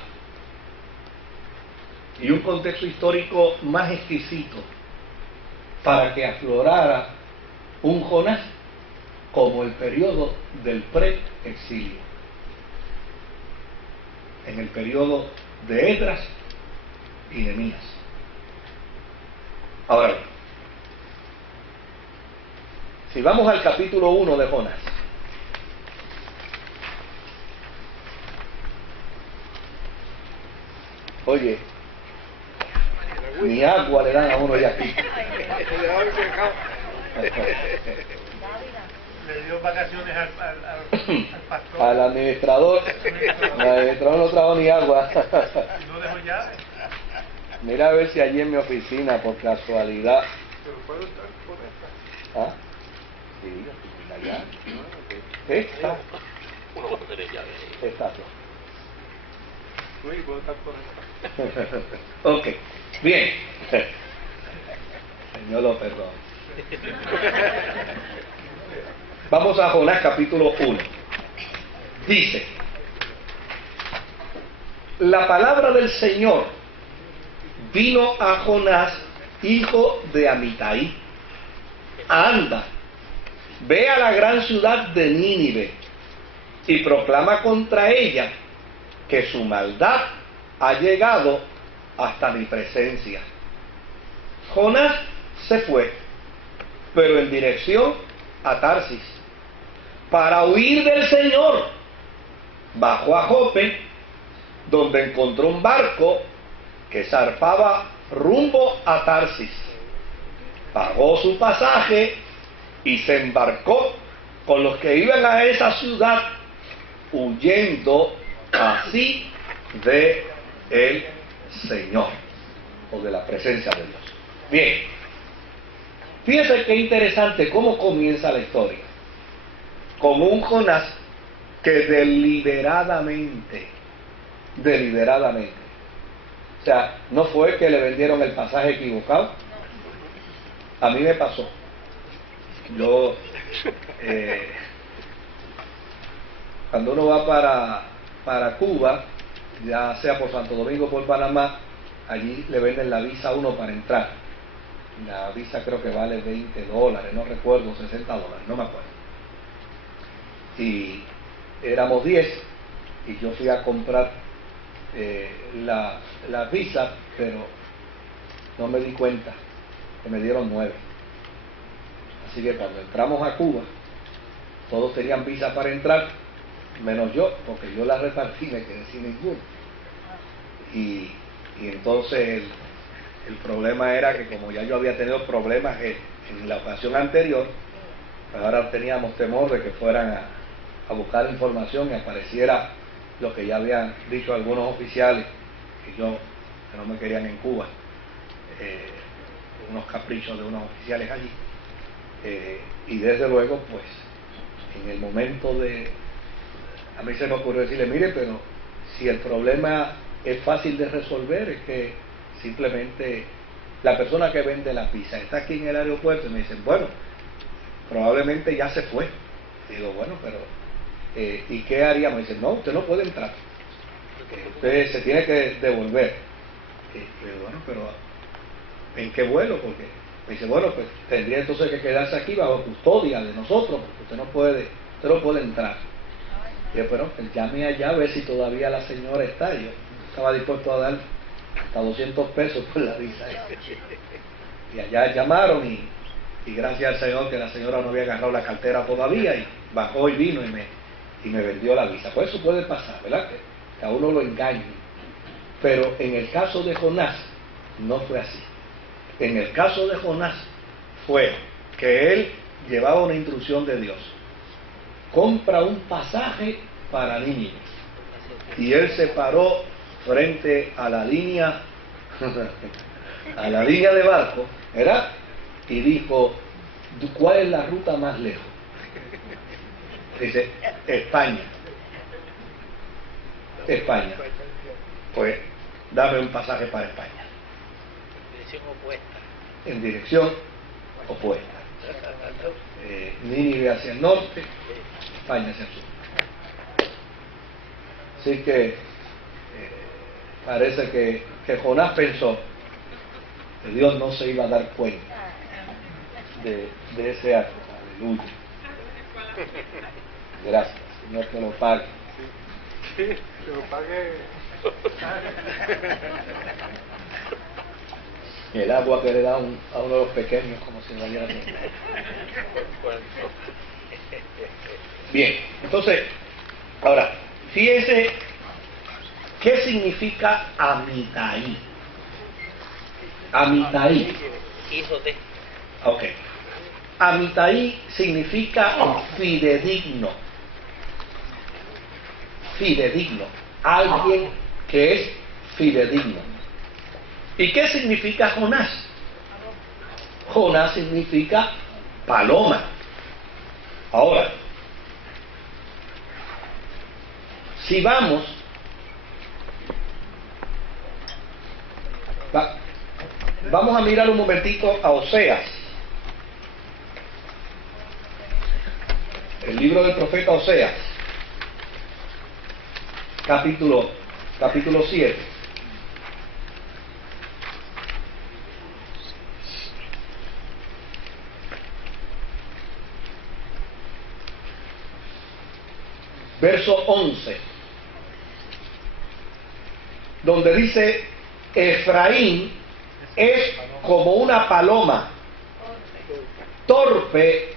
y un contexto histórico más exquisito para que aflorara un Jonás como el periodo del pre-exilio, en el periodo de Esdras y Nehemías. Ahora bien, si vamos al capítulo 1 de Jonás, oye, ni agua le dan a uno ya aquí. Le dio vacaciones al pastor. Al administrador. El administrador no trajo ni agua. No dejó llave. Mira a ver si allí en mi oficina, por casualidad. Pero puedo estar con esta. ¿Ah? Sí, la llave. Esta. Uno va a tener llave. Exacto. Sí, puedo estar con esta. Ok, bien. Señor lo perdone. Vamos a Jonás capítulo 1. Dice: la palabra del Señor vino a Jonás, hijo de Amitai. Anda, ve a la gran ciudad de Nínive y proclama contra ella que su maldad ha llegado hasta mi presencia. Jonás se fue, pero en dirección a Tarsis, para huir del Señor. Bajó a Jope, donde encontró un barco que zarpaba rumbo a Tarsis. Pagó su pasaje y se embarcó con los que iban a esa ciudad, huyendo así de el Señor, o de la presencia de Dios. Bien, fíjense qué interesante cómo comienza la historia. Con un Jonás que deliberadamente, o sea, no fue que le vendieron el pasaje equivocado. A mí me pasó. Yo, cuando uno va para Cuba, ya sea por Santo Domingo o por Panamá, allí le venden la visa a uno para entrar. La visa creo que vale $20, no recuerdo, $60, no me acuerdo. Y éramos 10 y yo fui a comprar la visa, pero no me di cuenta que me dieron 9. Así que cuando entramos a Cuba, todos tenían visa para entrar, menos yo, porque yo la repartí, me quedé sin ninguno. Y entonces el problema era que como ya yo había tenido problemas en la ocasión anterior, pues ahora teníamos temor de que fueran a buscar información y apareciera lo que ya habían dicho algunos oficiales, que no me querían en Cuba, unos caprichos de unos oficiales allí. Y desde luego, pues, en el momento a mí se me ocurrió decirle, mire, pero si el problema es fácil de resolver, es que simplemente la persona que vende la pizza está aquí en el aeropuerto, y me dicen, bueno, probablemente ya se fue. Digo, bueno, pero ¿y qué haríamos? Dicen, no, usted no puede entrar, usted se tiene que devolver. Digo, bueno, pero ¿en qué vuelo? Porque me dice, bueno, pues tendría entonces que quedarse aquí bajo custodia de nosotros, porque usted no puede entrar. Digo, pero pues llame allá a ver si todavía la señora está. Yo estaba dispuesto a dar hasta $200 por la visa. Y allá llamaron y gracias al Señor que la señora no había agarrado la cartera todavía, y bajó y vino y me vendió la visa. Pues eso puede pasar, ¿verdad? Que a uno lo engañen. Pero en el caso de Jonás no fue así. En el caso de Jonás fue que él llevaba una instrucción de Dios. Compra un pasaje para Nínive. Y él se paró frente a la línea de barco, ¿verdad? Y dijo, ¿cuál es la ruta más lejos? Dice, España. Pues dame un pasaje para España. En dirección opuesta. Nínive hacia el norte, España hacia el sur. Así que Parece que Jonás pensó que Dios no se iba a dar cuenta de ese acto. Aleluya. Gracias, Señor, que lo pague. Sí, que lo pague. El agua que le da a uno de los pequeños, como si no hubiera. Bien, entonces, ahora, fíjense qué significa Amitai. Amitai. Hijo de. Ok. Amitai significa fidedigno. Fidedigno. Alguien que es fidedigno. ¿Y qué significa Jonás? Jonás significa paloma. Ahora, si vamos, vamos a mirar un momentito a Oseas, el libro del profeta Oseas, capítulo 7. Verso 11, donde dice: Efraín es como una paloma, torpe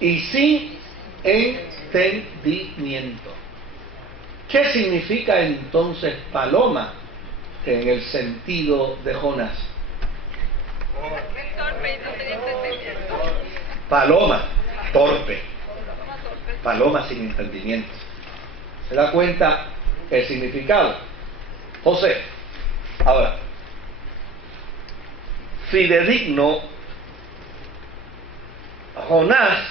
y sin entendimiento. ¿Qué significa entonces paloma en el sentido de Jonás? Paloma, torpe, paloma sin entendimiento. ¿Se da cuenta el significado? José, ahora, fidedigno, Jonás,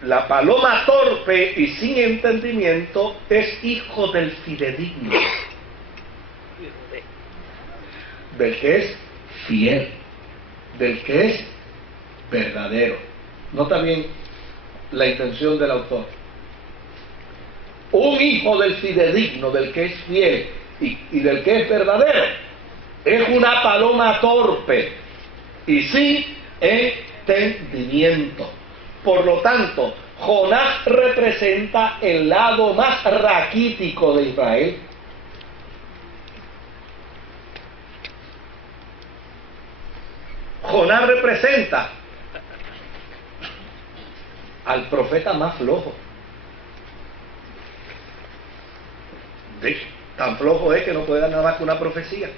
la paloma torpe y sin entendimiento, es hijo del fidedigno, del que es fiel, del que es verdadero. Nota bien la intención del autor. Un hijo del fidedigno, del que es fiel y del que es verdadero, es una paloma torpe y sin entendimiento. Por lo tanto, Jonás representa el lado más raquítico de Israel. Jonás representa al profeta más flojo. Tan flojo es que no puede dar nada más que una profecía.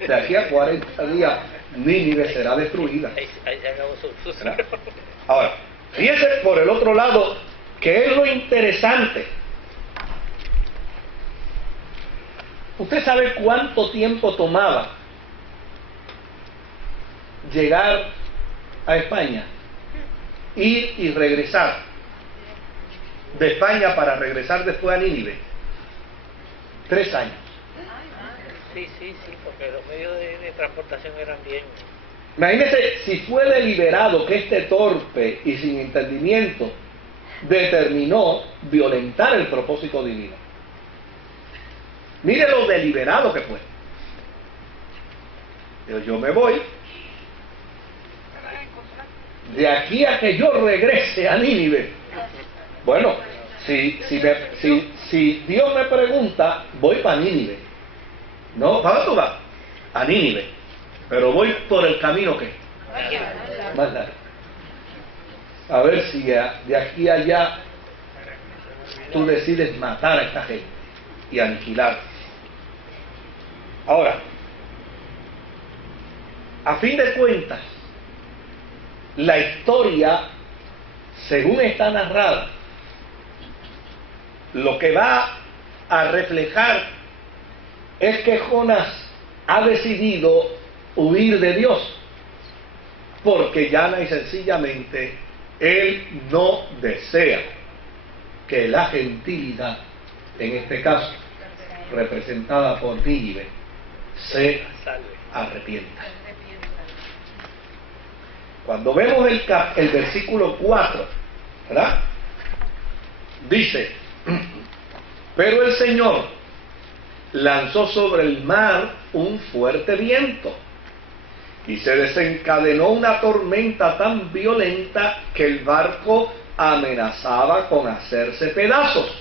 De aquí a 40 días Nínive será destruida. Ahora, fíjese por el otro lado, que es lo interesante. ¿Usted sabe cuánto tiempo tomaba llegar a España? Ir y regresar de España para regresar después a Nínive. 3 años. Sí, porque los medios de transportación eran bien. Imagínese si fue deliberado que este torpe y sin entendimiento determinó violentar el propósito divino. Mire lo deliberado que fue. Yo me voy. De aquí a que yo regrese a Nínive. Bueno, si Dios me pregunta, voy para Nínive. No, ¿para dónde tú vas? A Nínive. Pero voy por el camino que más largo. A ver si de aquí a allá tú decides matar a esta gente y aniquilar. Ahora, a fin de cuentas, la historia, según está narrada, lo que va a reflejar es que Jonás ha decidido huir de Dios, porque llana y sencillamente él no desea que la gentilidad, en este caso representada por Nínive, se arrepienta. Cuando vemos el versículo 4, ¿verdad? Dice: pero el Señor lanzó sobre el mar un fuerte viento y se desencadenó una tormenta tan violenta que el barco amenazaba con hacerse pedazos.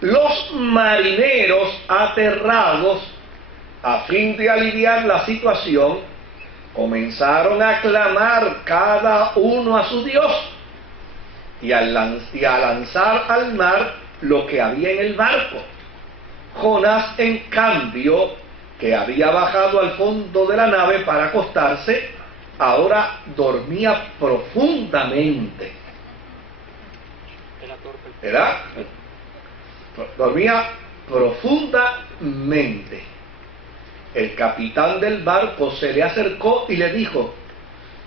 Los marineros, aterrados, a fin de aliviar la situación, comenzaron a clamar cada uno a su Dios y a lanzar al mar lo que había en el barco. Jonás, en cambio, que había bajado al fondo de la nave para acostarse, ahora dormía profundamente. ¿Verdad? Dormía profundamente. El capitán del barco se le acercó y le dijo: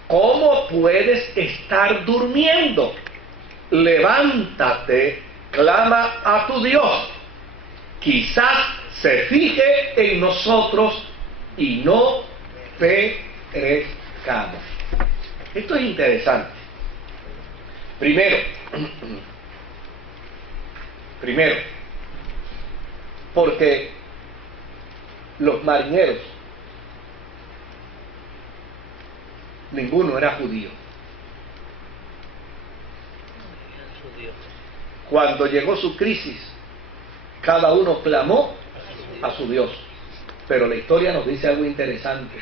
¿cómo puedes estar durmiendo? Levántate, clama a tu Dios. Quizás se fije en nosotros y no perezcamos. Esto es interesante. Primero, porque los marineros, ninguno era judío. Cuando llegó su crisis, cada uno clamó a su Dios. Pero la historia nos dice algo interesante.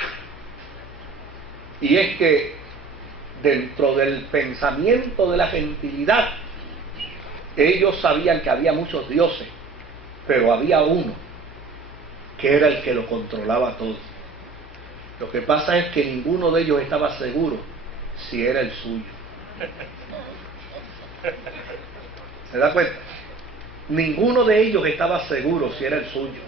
Y es que dentro del pensamiento de la gentilidad, ellos sabían que había muchos dioses, pero había uno que era el que lo controlaba todo. Lo que pasa es que ninguno de ellos estaba seguro si era el suyo. ¿Se da cuenta? Ninguno de ellos estaba seguro si era el suyo.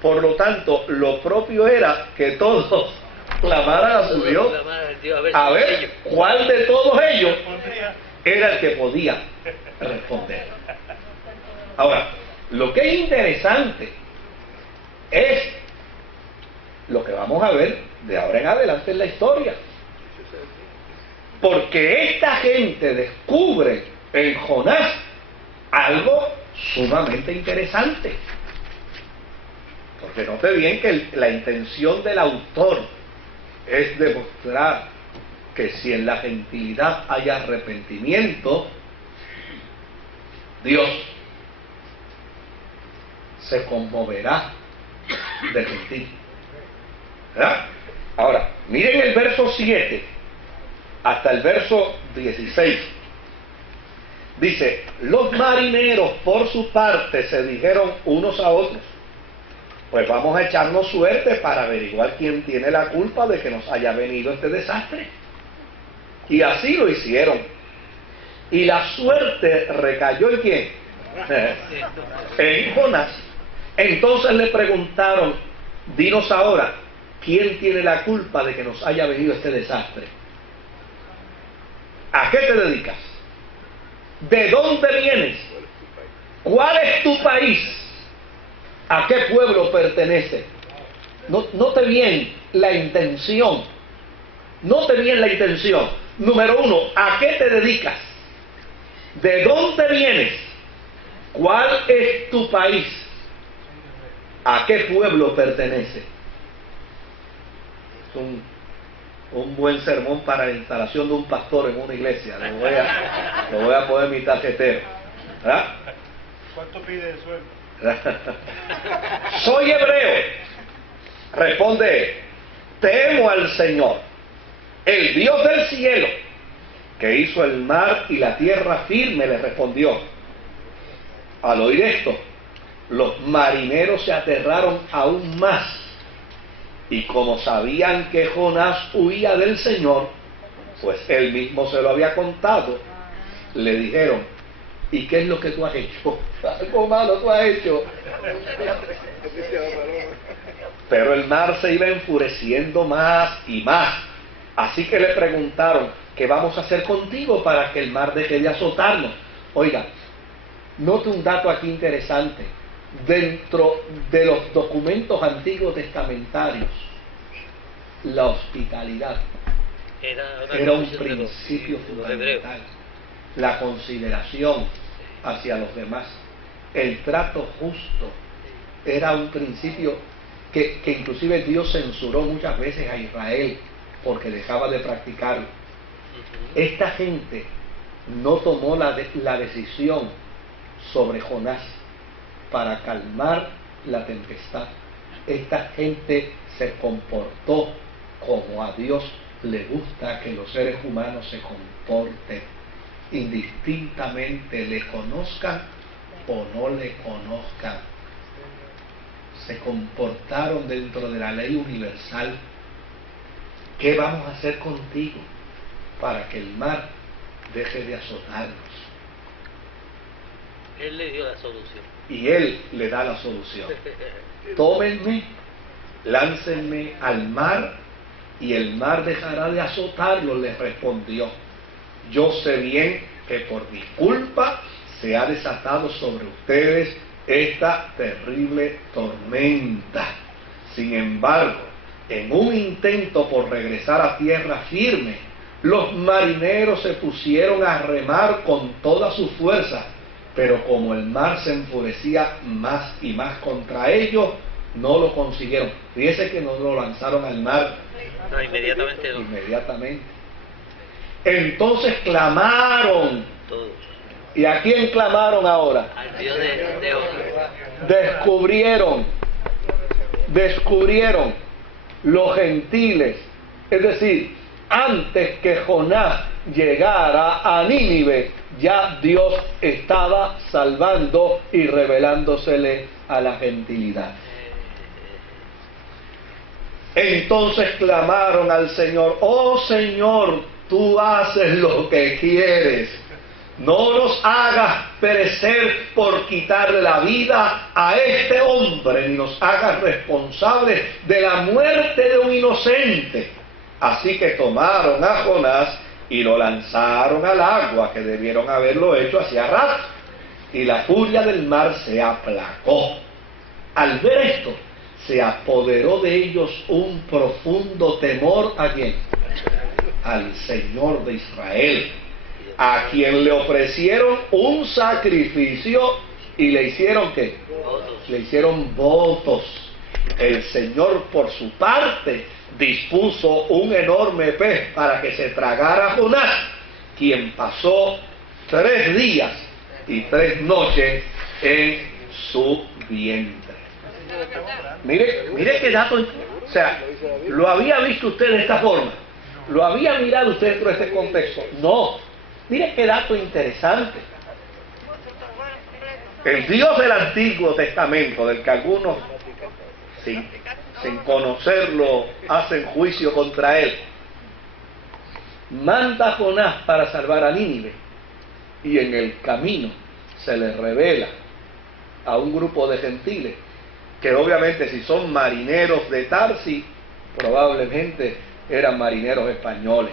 Por lo tanto, lo propio era que todos clamaran a su Dios, a ver cuál de todos ellos era el que podía responder. Ahora, lo que es interesante es lo que vamos a ver de ahora en adelante en la historia. Porque esta gente descubre en Jonás algo sumamente interesante. Porque note bien que la intención del autor es demostrar que si en la gentilidad hay arrepentimiento, Dios se conmoverá de gentil. ¿Verdad? Ahora, miren el verso 7 hasta el verso 16. Dice: los marineros por su parte se dijeron unos a otros: pues vamos a echarnos suerte para averiguar quién tiene la culpa de que nos haya venido este desastre. Y así lo hicieron. Y la suerte recayó ¿en quién? En Jonás. Entonces le preguntaron: dinos ahora, ¿quién tiene la culpa de que nos haya venido este desastre? ¿A qué te dedicas? ¿De dónde vienes? ¿Cuál es tu país? ¿A qué pueblo pertenece? Note bien la intención. Note bien la intención. Número uno, ¿a qué te dedicas? ¿De dónde vienes? ¿Cuál es tu país? ¿A qué pueblo pertenece? Es un buen sermón para la instalación de un pastor en una iglesia. Lo voy a poner en mi tarjetero. ¿Verdad? ¿Cuánto pide el sueldo? Soy hebreo. Responde: temo al Señor, el Dios del cielo, que hizo el mar y la tierra firme. Le respondió. Al oír esto, los marineros se aterraron aún más, y como sabían que Jonás huía del Señor, pues él mismo se lo había contado, le dijeron: ¿y qué es lo que tú has hecho? Algo malo tú has hecho. Pero el mar se iba enfureciendo más y más. Así que le preguntaron: ¿qué vamos a hacer contigo para que el mar deje de azotarnos? Oiga, note un dato aquí interesante. Dentro de los documentos antiguos testamentarios, la hospitalidad era un principio fundamental. La consideración hacia los demás, el trato justo, era un principio que inclusive Dios censuró muchas veces a Israel porque dejaba de practicarlo. Esta gente no tomó la decisión sobre Jonás para calmar la tempestad. Esta gente se comportó como a Dios le gusta que los seres humanos se comporten, indistintamente le conozcan o no le conozcan. Se comportaron dentro de la ley universal. ¿Qué vamos a hacer contigo para que el mar deje de azotarnos? Él le dio la solución. Y Él le da la solución. Tómenme, láncenme al mar, y el mar dejará de azotarlo, les respondió. Yo sé bien que por mi culpa se ha desatado sobre ustedes esta terrible tormenta. Sin embargo, en un intento por regresar a tierra firme, los marineros se pusieron a remar con toda su fuerza, pero como el mar se enfurecía más y más contra ellos, no lo consiguieron. Fíjese que no lo lanzaron al mar. No, inmediatamente no. Inmediatamente. Entonces clamaron. Todos. ¿Y a quién clamaron ahora? Al Dios de Jonás. Descubrieron los gentiles. Es decir, antes que Jonás llegara a Nínive, ya Dios estaba salvando y revelándosele a la gentilidad. Entonces clamaron al Señor: oh Señor, tú haces lo que quieres. No nos hagas perecer por quitarle la vida a este hombre, ni nos hagas responsables de la muerte de un inocente. Así que tomaron a Jonás y lo lanzaron al agua, que debieron haberlo hecho hacía rato. Y la furia del mar se aplacó. Al ver esto, se apoderó de ellos un profundo temor. ¿A quién? Al Señor de Israel, a quien le ofrecieron un sacrificio y le hicieron ¿qué? Le hicieron votos. El Señor, por su parte, dispuso un enorme pez para que se tragara a Jonás, quien pasó 3 días y 3 noches en su vientre. Mire qué dato. O sea, ¿lo había visto usted de esta forma? ¿Lo había mirado usted dentro de este contexto? No. Mire qué dato interesante. El Dios del Antiguo Testamento, del que algunos, sin conocerlo, hacen juicio contra él, manda a Jonás para salvar a Nínive, y en el camino se le revela a un grupo de gentiles que obviamente, si son marineros de Tarsis, probablemente eran marineros españoles.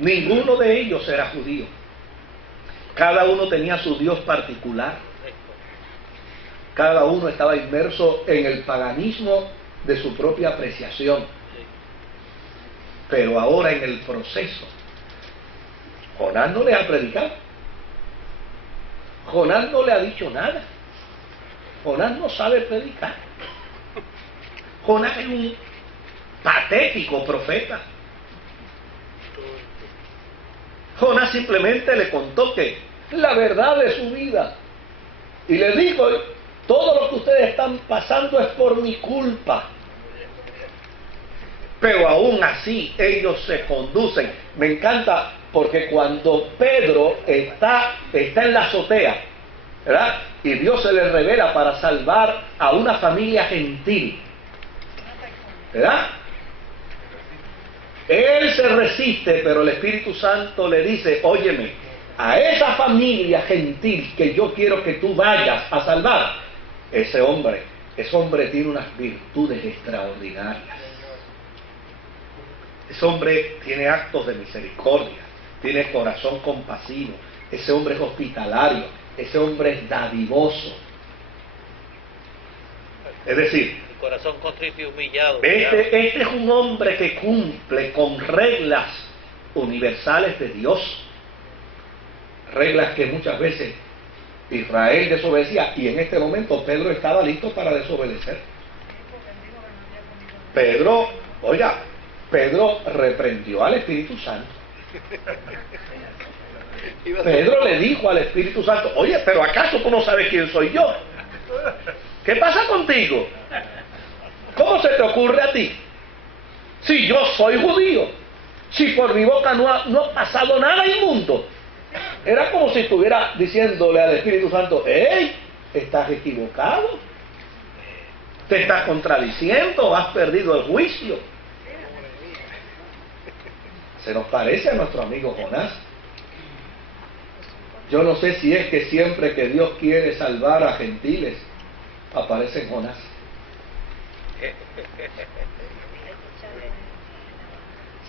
Ninguno de ellos era judío. Cada uno tenía su Dios particular. Cada uno estaba inmerso en el paganismo de su propia apreciación. Pero ahora, en el proceso, Jonás no le ha predicado. Jonás no le ha dicho nada. Jonás no sabe predicar. Jonás es un patético profeta. Jonás simplemente le contó que la verdad de su vida y le dijo: todo lo que ustedes están pasando es por mi culpa. Pero aún así ellos se conducen. Me encanta porque cuando Pedro está en la azotea, ¿verdad?, y Dios se le revela para salvar a una familia gentil, ¿verdad?, él se resiste, pero el Espíritu Santo le dice: óyeme, a esa familia gentil que yo quiero que tú vayas a salvar, ese hombre tiene unas virtudes extraordinarias. Ese hombre tiene actos de misericordia, tiene corazón compasivo, ese hombre es hospitalario, ese hombre es dadivoso. Es decir, Corazón contrito y humillado. este es un hombre que cumple con reglas universales de Dios, reglas que muchas veces Israel desobedecía, y en este momento Pedro estaba listo para desobedecer. Pedro reprendió al Espíritu Santo. Pedro le dijo al Espíritu Santo: oye, pero ¿acaso tú no sabes quién soy yo? ¿Qué pasa contigo? ¿Cómo se te ocurre a ti? Si yo soy judío, si por mi boca no ha pasado nada inmundo. Era como si estuviera diciéndole al Espíritu Santo: ¡hey! Estás equivocado, te estás contradiciendo, has perdido el juicio. Se nos parece a nuestro amigo Jonás. Yo no sé si es que siempre que Dios quiere salvar a gentiles, aparece en Jonás.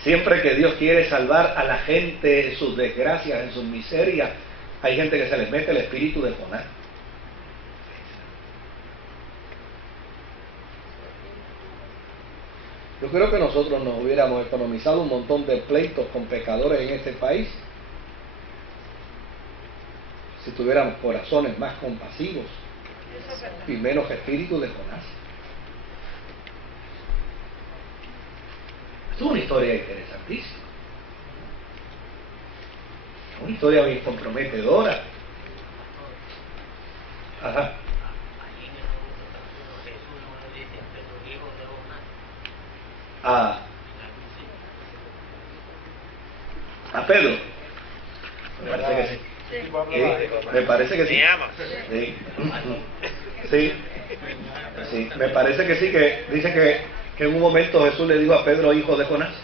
Siempre que Dios quiere salvar a la gente en sus desgracias, en sus miserias, hay gente que se les mete el espíritu de Jonás. Yo creo que nosotros nos hubiéramos economizado un montón de pleitos con pecadores en este país si tuviéramos corazones más compasivos y menos espíritu de Jonás. Es una historia interesantísima, una historia bien comprometedora. Ajá. A Pedro. Me parece que sí. Me parece que sí. Sí, me parece que sí, que dice que en un momento Jesús le dijo a Pedro: hijo de Jonás.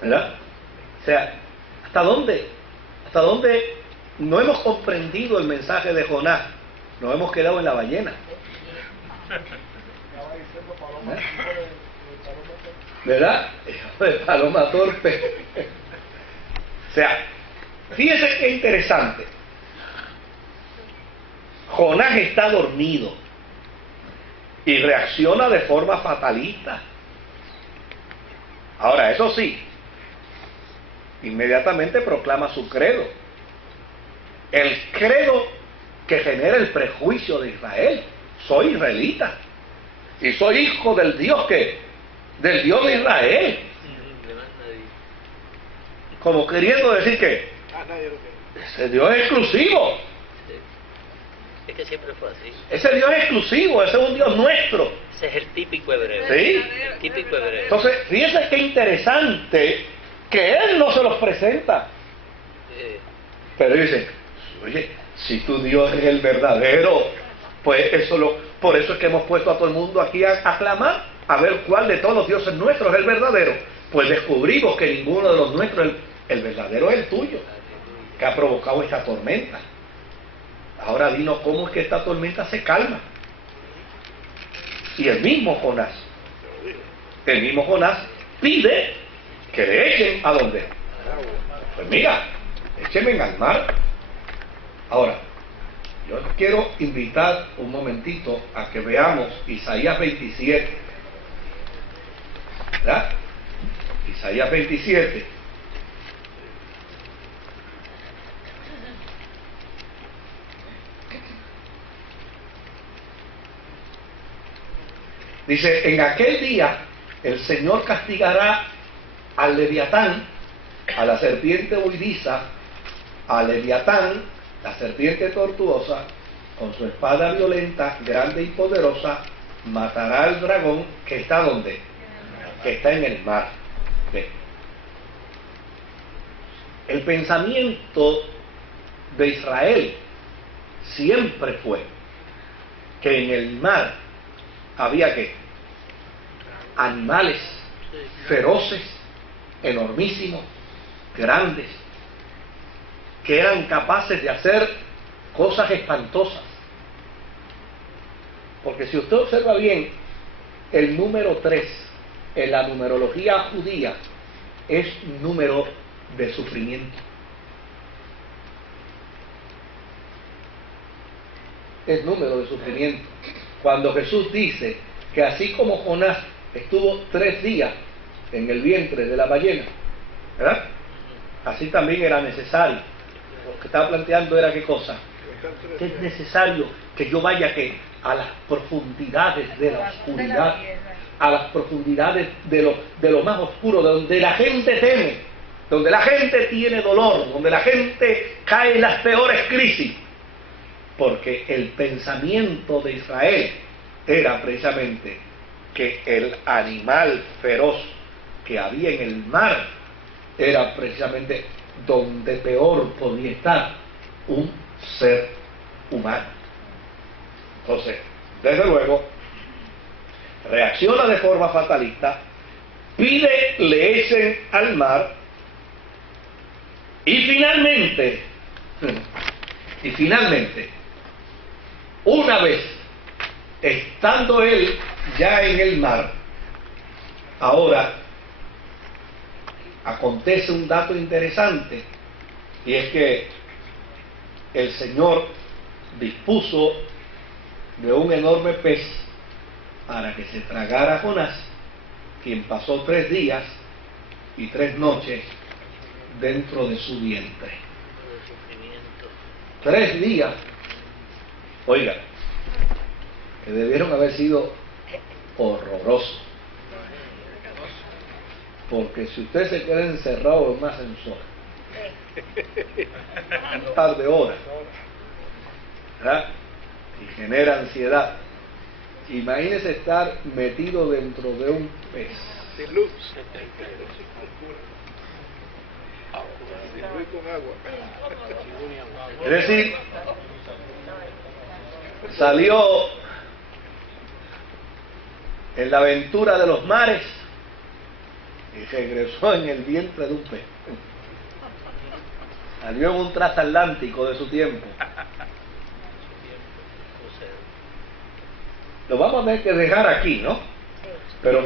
¿Verdad? O sea, ¿hasta dónde no hemos comprendido el mensaje de Jonás? Nos hemos quedado en la ballena. ¿Verdad? Hijo de paloma torpe. O sea, fíjese qué interesante. Jonás está dormido y reacciona de forma fatalista. Ahora, eso sí, inmediatamente proclama su credo. El credo que genera el prejuicio de Israel. Soy israelita y soy hijo del Dios del Dios de Israel. Como queriendo decir que ese Dios es exclusivo. Es que siempre fue así. Ese Dios es exclusivo, ese es un Dios nuestro. Ese es el típico hebreo. ¿Sí? El típico hebreo. Entonces, fíjense qué interesante que Él no se los presenta. Pero dice: oye, si tu Dios es el verdadero, pues por eso es que hemos puesto a todo el mundo aquí a clamar, a ver cuál de todos los dioses nuestros es el verdadero. Pues descubrimos que ninguno de los nuestros, el verdadero es el tuyo, que ha provocado esta tormenta. Ahora dinos cómo es que esta tormenta se calma. Y el mismo Jonás pide que le echen ¿a dónde? Pues mira, échenme al mar. Ahora, yo quiero invitar un momentito a que veamos Isaías 27. ¿Verdad? Isaías 27. Dice: en aquel día el Señor castigará al Leviatán, a la serpiente huidiza, al Leviatán, la serpiente tortuosa, con su espada violenta, grande y poderosa, matará al dragón que está ¿dónde? Que está en el mar. ¿Ve? El pensamiento de Israel siempre fue que en el mar había ¿qué? Animales feroces, enormísimos, grandes, que eran capaces de hacer cosas espantosas. Porque si usted observa bien, el número 3 en la numerología judía es número de sufrimiento. Es número de sufrimiento. Cuando Jesús dice que así como Jonás estuvo 3 días en el vientre de la ballena, ¿verdad? Así también era necesario. Lo que estaba planteando era qué cosa, que es necesario que yo vaya a las profundidades de la oscuridad, a las profundidades de lo más oscuro, de donde la gente teme, donde la gente tiene dolor, donde la gente cae en las peores crisis, porque el pensamiento de Israel era precisamente que el animal feroz que había en el mar era precisamente donde peor podía estar un ser humano. Entonces, desde luego, reacciona de forma fatalista, pide le echen al mar y finalmente, una vez estando él ya en el mar, ahora acontece un dato interesante, y es que el Señor dispuso de un enorme pez para que se tragara a Jonás, quien pasó 3 días y 3 noches dentro de su vientre. 3 días, oiga, que debieron haber sido horrorosos. Porque si usted se queda encerrado en un ascensor un par de horas, ¿verdad?, y genera ansiedad, imagínese estar metido dentro de un pez. Sin luz. Con agua. Es decir, salió en la aventura de los mares y regresó en el vientre de un pez. Salió en un transatlántico de su tiempo. Lo vamos a tener que dejar aquí, ¿no? Pero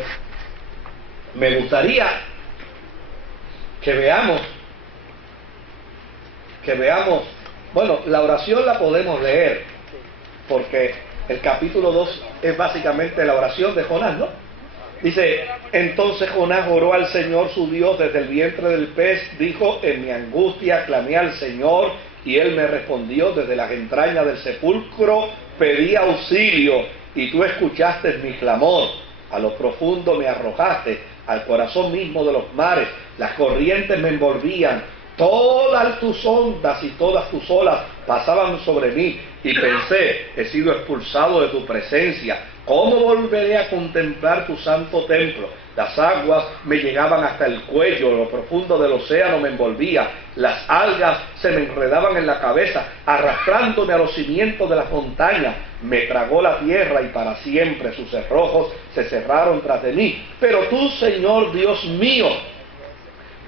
me gustaría que veamos, bueno, la oración la podemos leer, porque el capítulo 2 es básicamente la oración de Jonás, ¿no? Dice, entonces Jonás oró al Señor su Dios desde el vientre del pez, dijo, en mi angustia clamé al Señor, y Él me respondió desde las entrañas del sepulcro, pedí auxilio, y tú escuchaste mi clamor, a lo profundo me arrojaste, al corazón mismo de los mares, las corrientes me envolvían, todas tus ondas y todas tus olas pasaban sobre mí, y pensé, he sido expulsado de tu presencia, ¿cómo volveré a contemplar tu santo templo? Las aguas me llegaban hasta el cuello, lo profundo del océano me envolvía, las algas se me enredaban en la cabeza, arrastrándome a los cimientos de las montañas, me tragó la tierra y para siempre sus cerrojos se cerraron tras de mí. Pero tú, Señor Dios mío,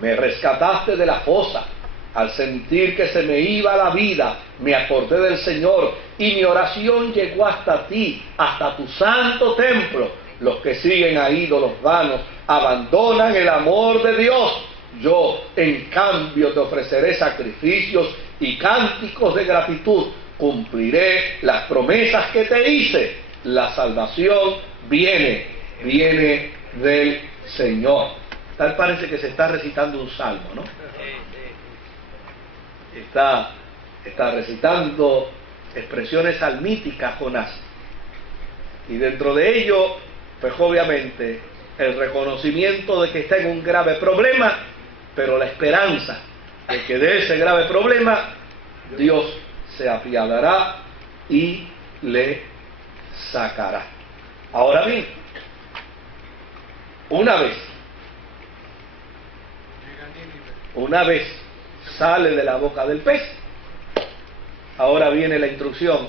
me rescataste de la fosa. Al sentir que se me iba la vida, me acordé del Señor y mi oración llegó hasta ti, hasta tu santo templo. Los que siguen a ídolos vanos abandonan el amor de Dios. Yo, en cambio, te ofreceré sacrificios y cánticos de gratitud. Cumpliré las promesas que te hice. La salvación viene del Señor. Tal parece que se está recitando un salmo, ¿no? Está recitando expresiones salmíticas Jonás. Y dentro de ello, pues obviamente, el reconocimiento de que está en un grave problema, pero la esperanza de que de ese grave problema Dios se apiadará y le sacará. Ahora bien, una vez sale de la boca del pez, ahora viene la instrucción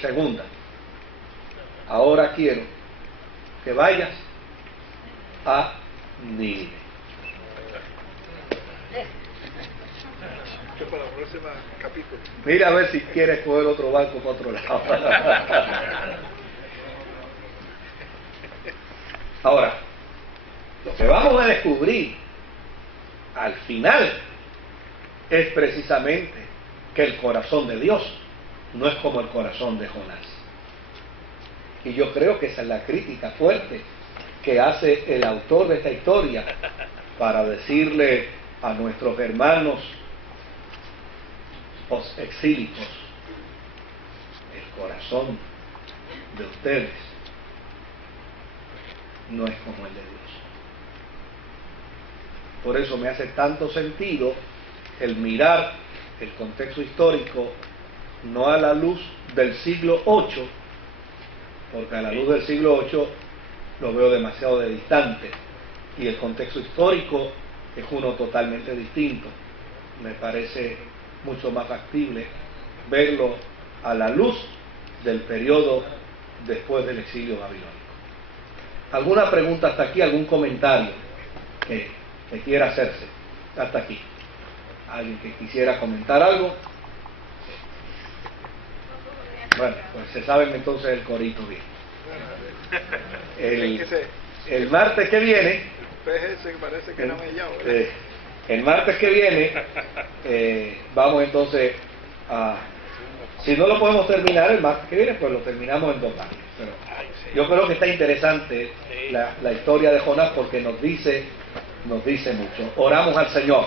segunda. Ahora quiero que vayas a Nínive. Para el próximo capítulo. Mira a ver si quieres coger otro barco para otro lado. Ahora, lo que vamos a descubrir al final es precisamente que el corazón de Dios no es como el corazón de Jonás. Y yo creo que esa es la crítica fuerte que hace el autor de esta historia para decirle a nuestros hermanos exílicos: el corazón de ustedes no es como el de Dios. Por eso me hace tanto sentido el mirar el contexto histórico no a la luz del siglo VIII, porque a la luz del siglo VIII lo veo demasiado de distante, y el contexto histórico es uno totalmente distinto. Me parece mucho más factible verlo a la luz del periodo después del exilio babilónico. ¿Alguna pregunta hasta aquí? ¿Algún comentario que quiera hacerse hasta aquí? ¿Alguien que quisiera comentar algo? Bueno, pues se saben entonces el corito bien. El martes que viene, PGS parece que no me llamo. el martes que viene, vamos entonces a... Si no lo podemos terminar el martes que viene, pues lo terminamos en 2 años. Pero yo creo que está interesante la historia de Jonás, porque nos dice mucho. Oramos al Señor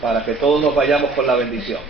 para que todos nos vayamos con la bendición.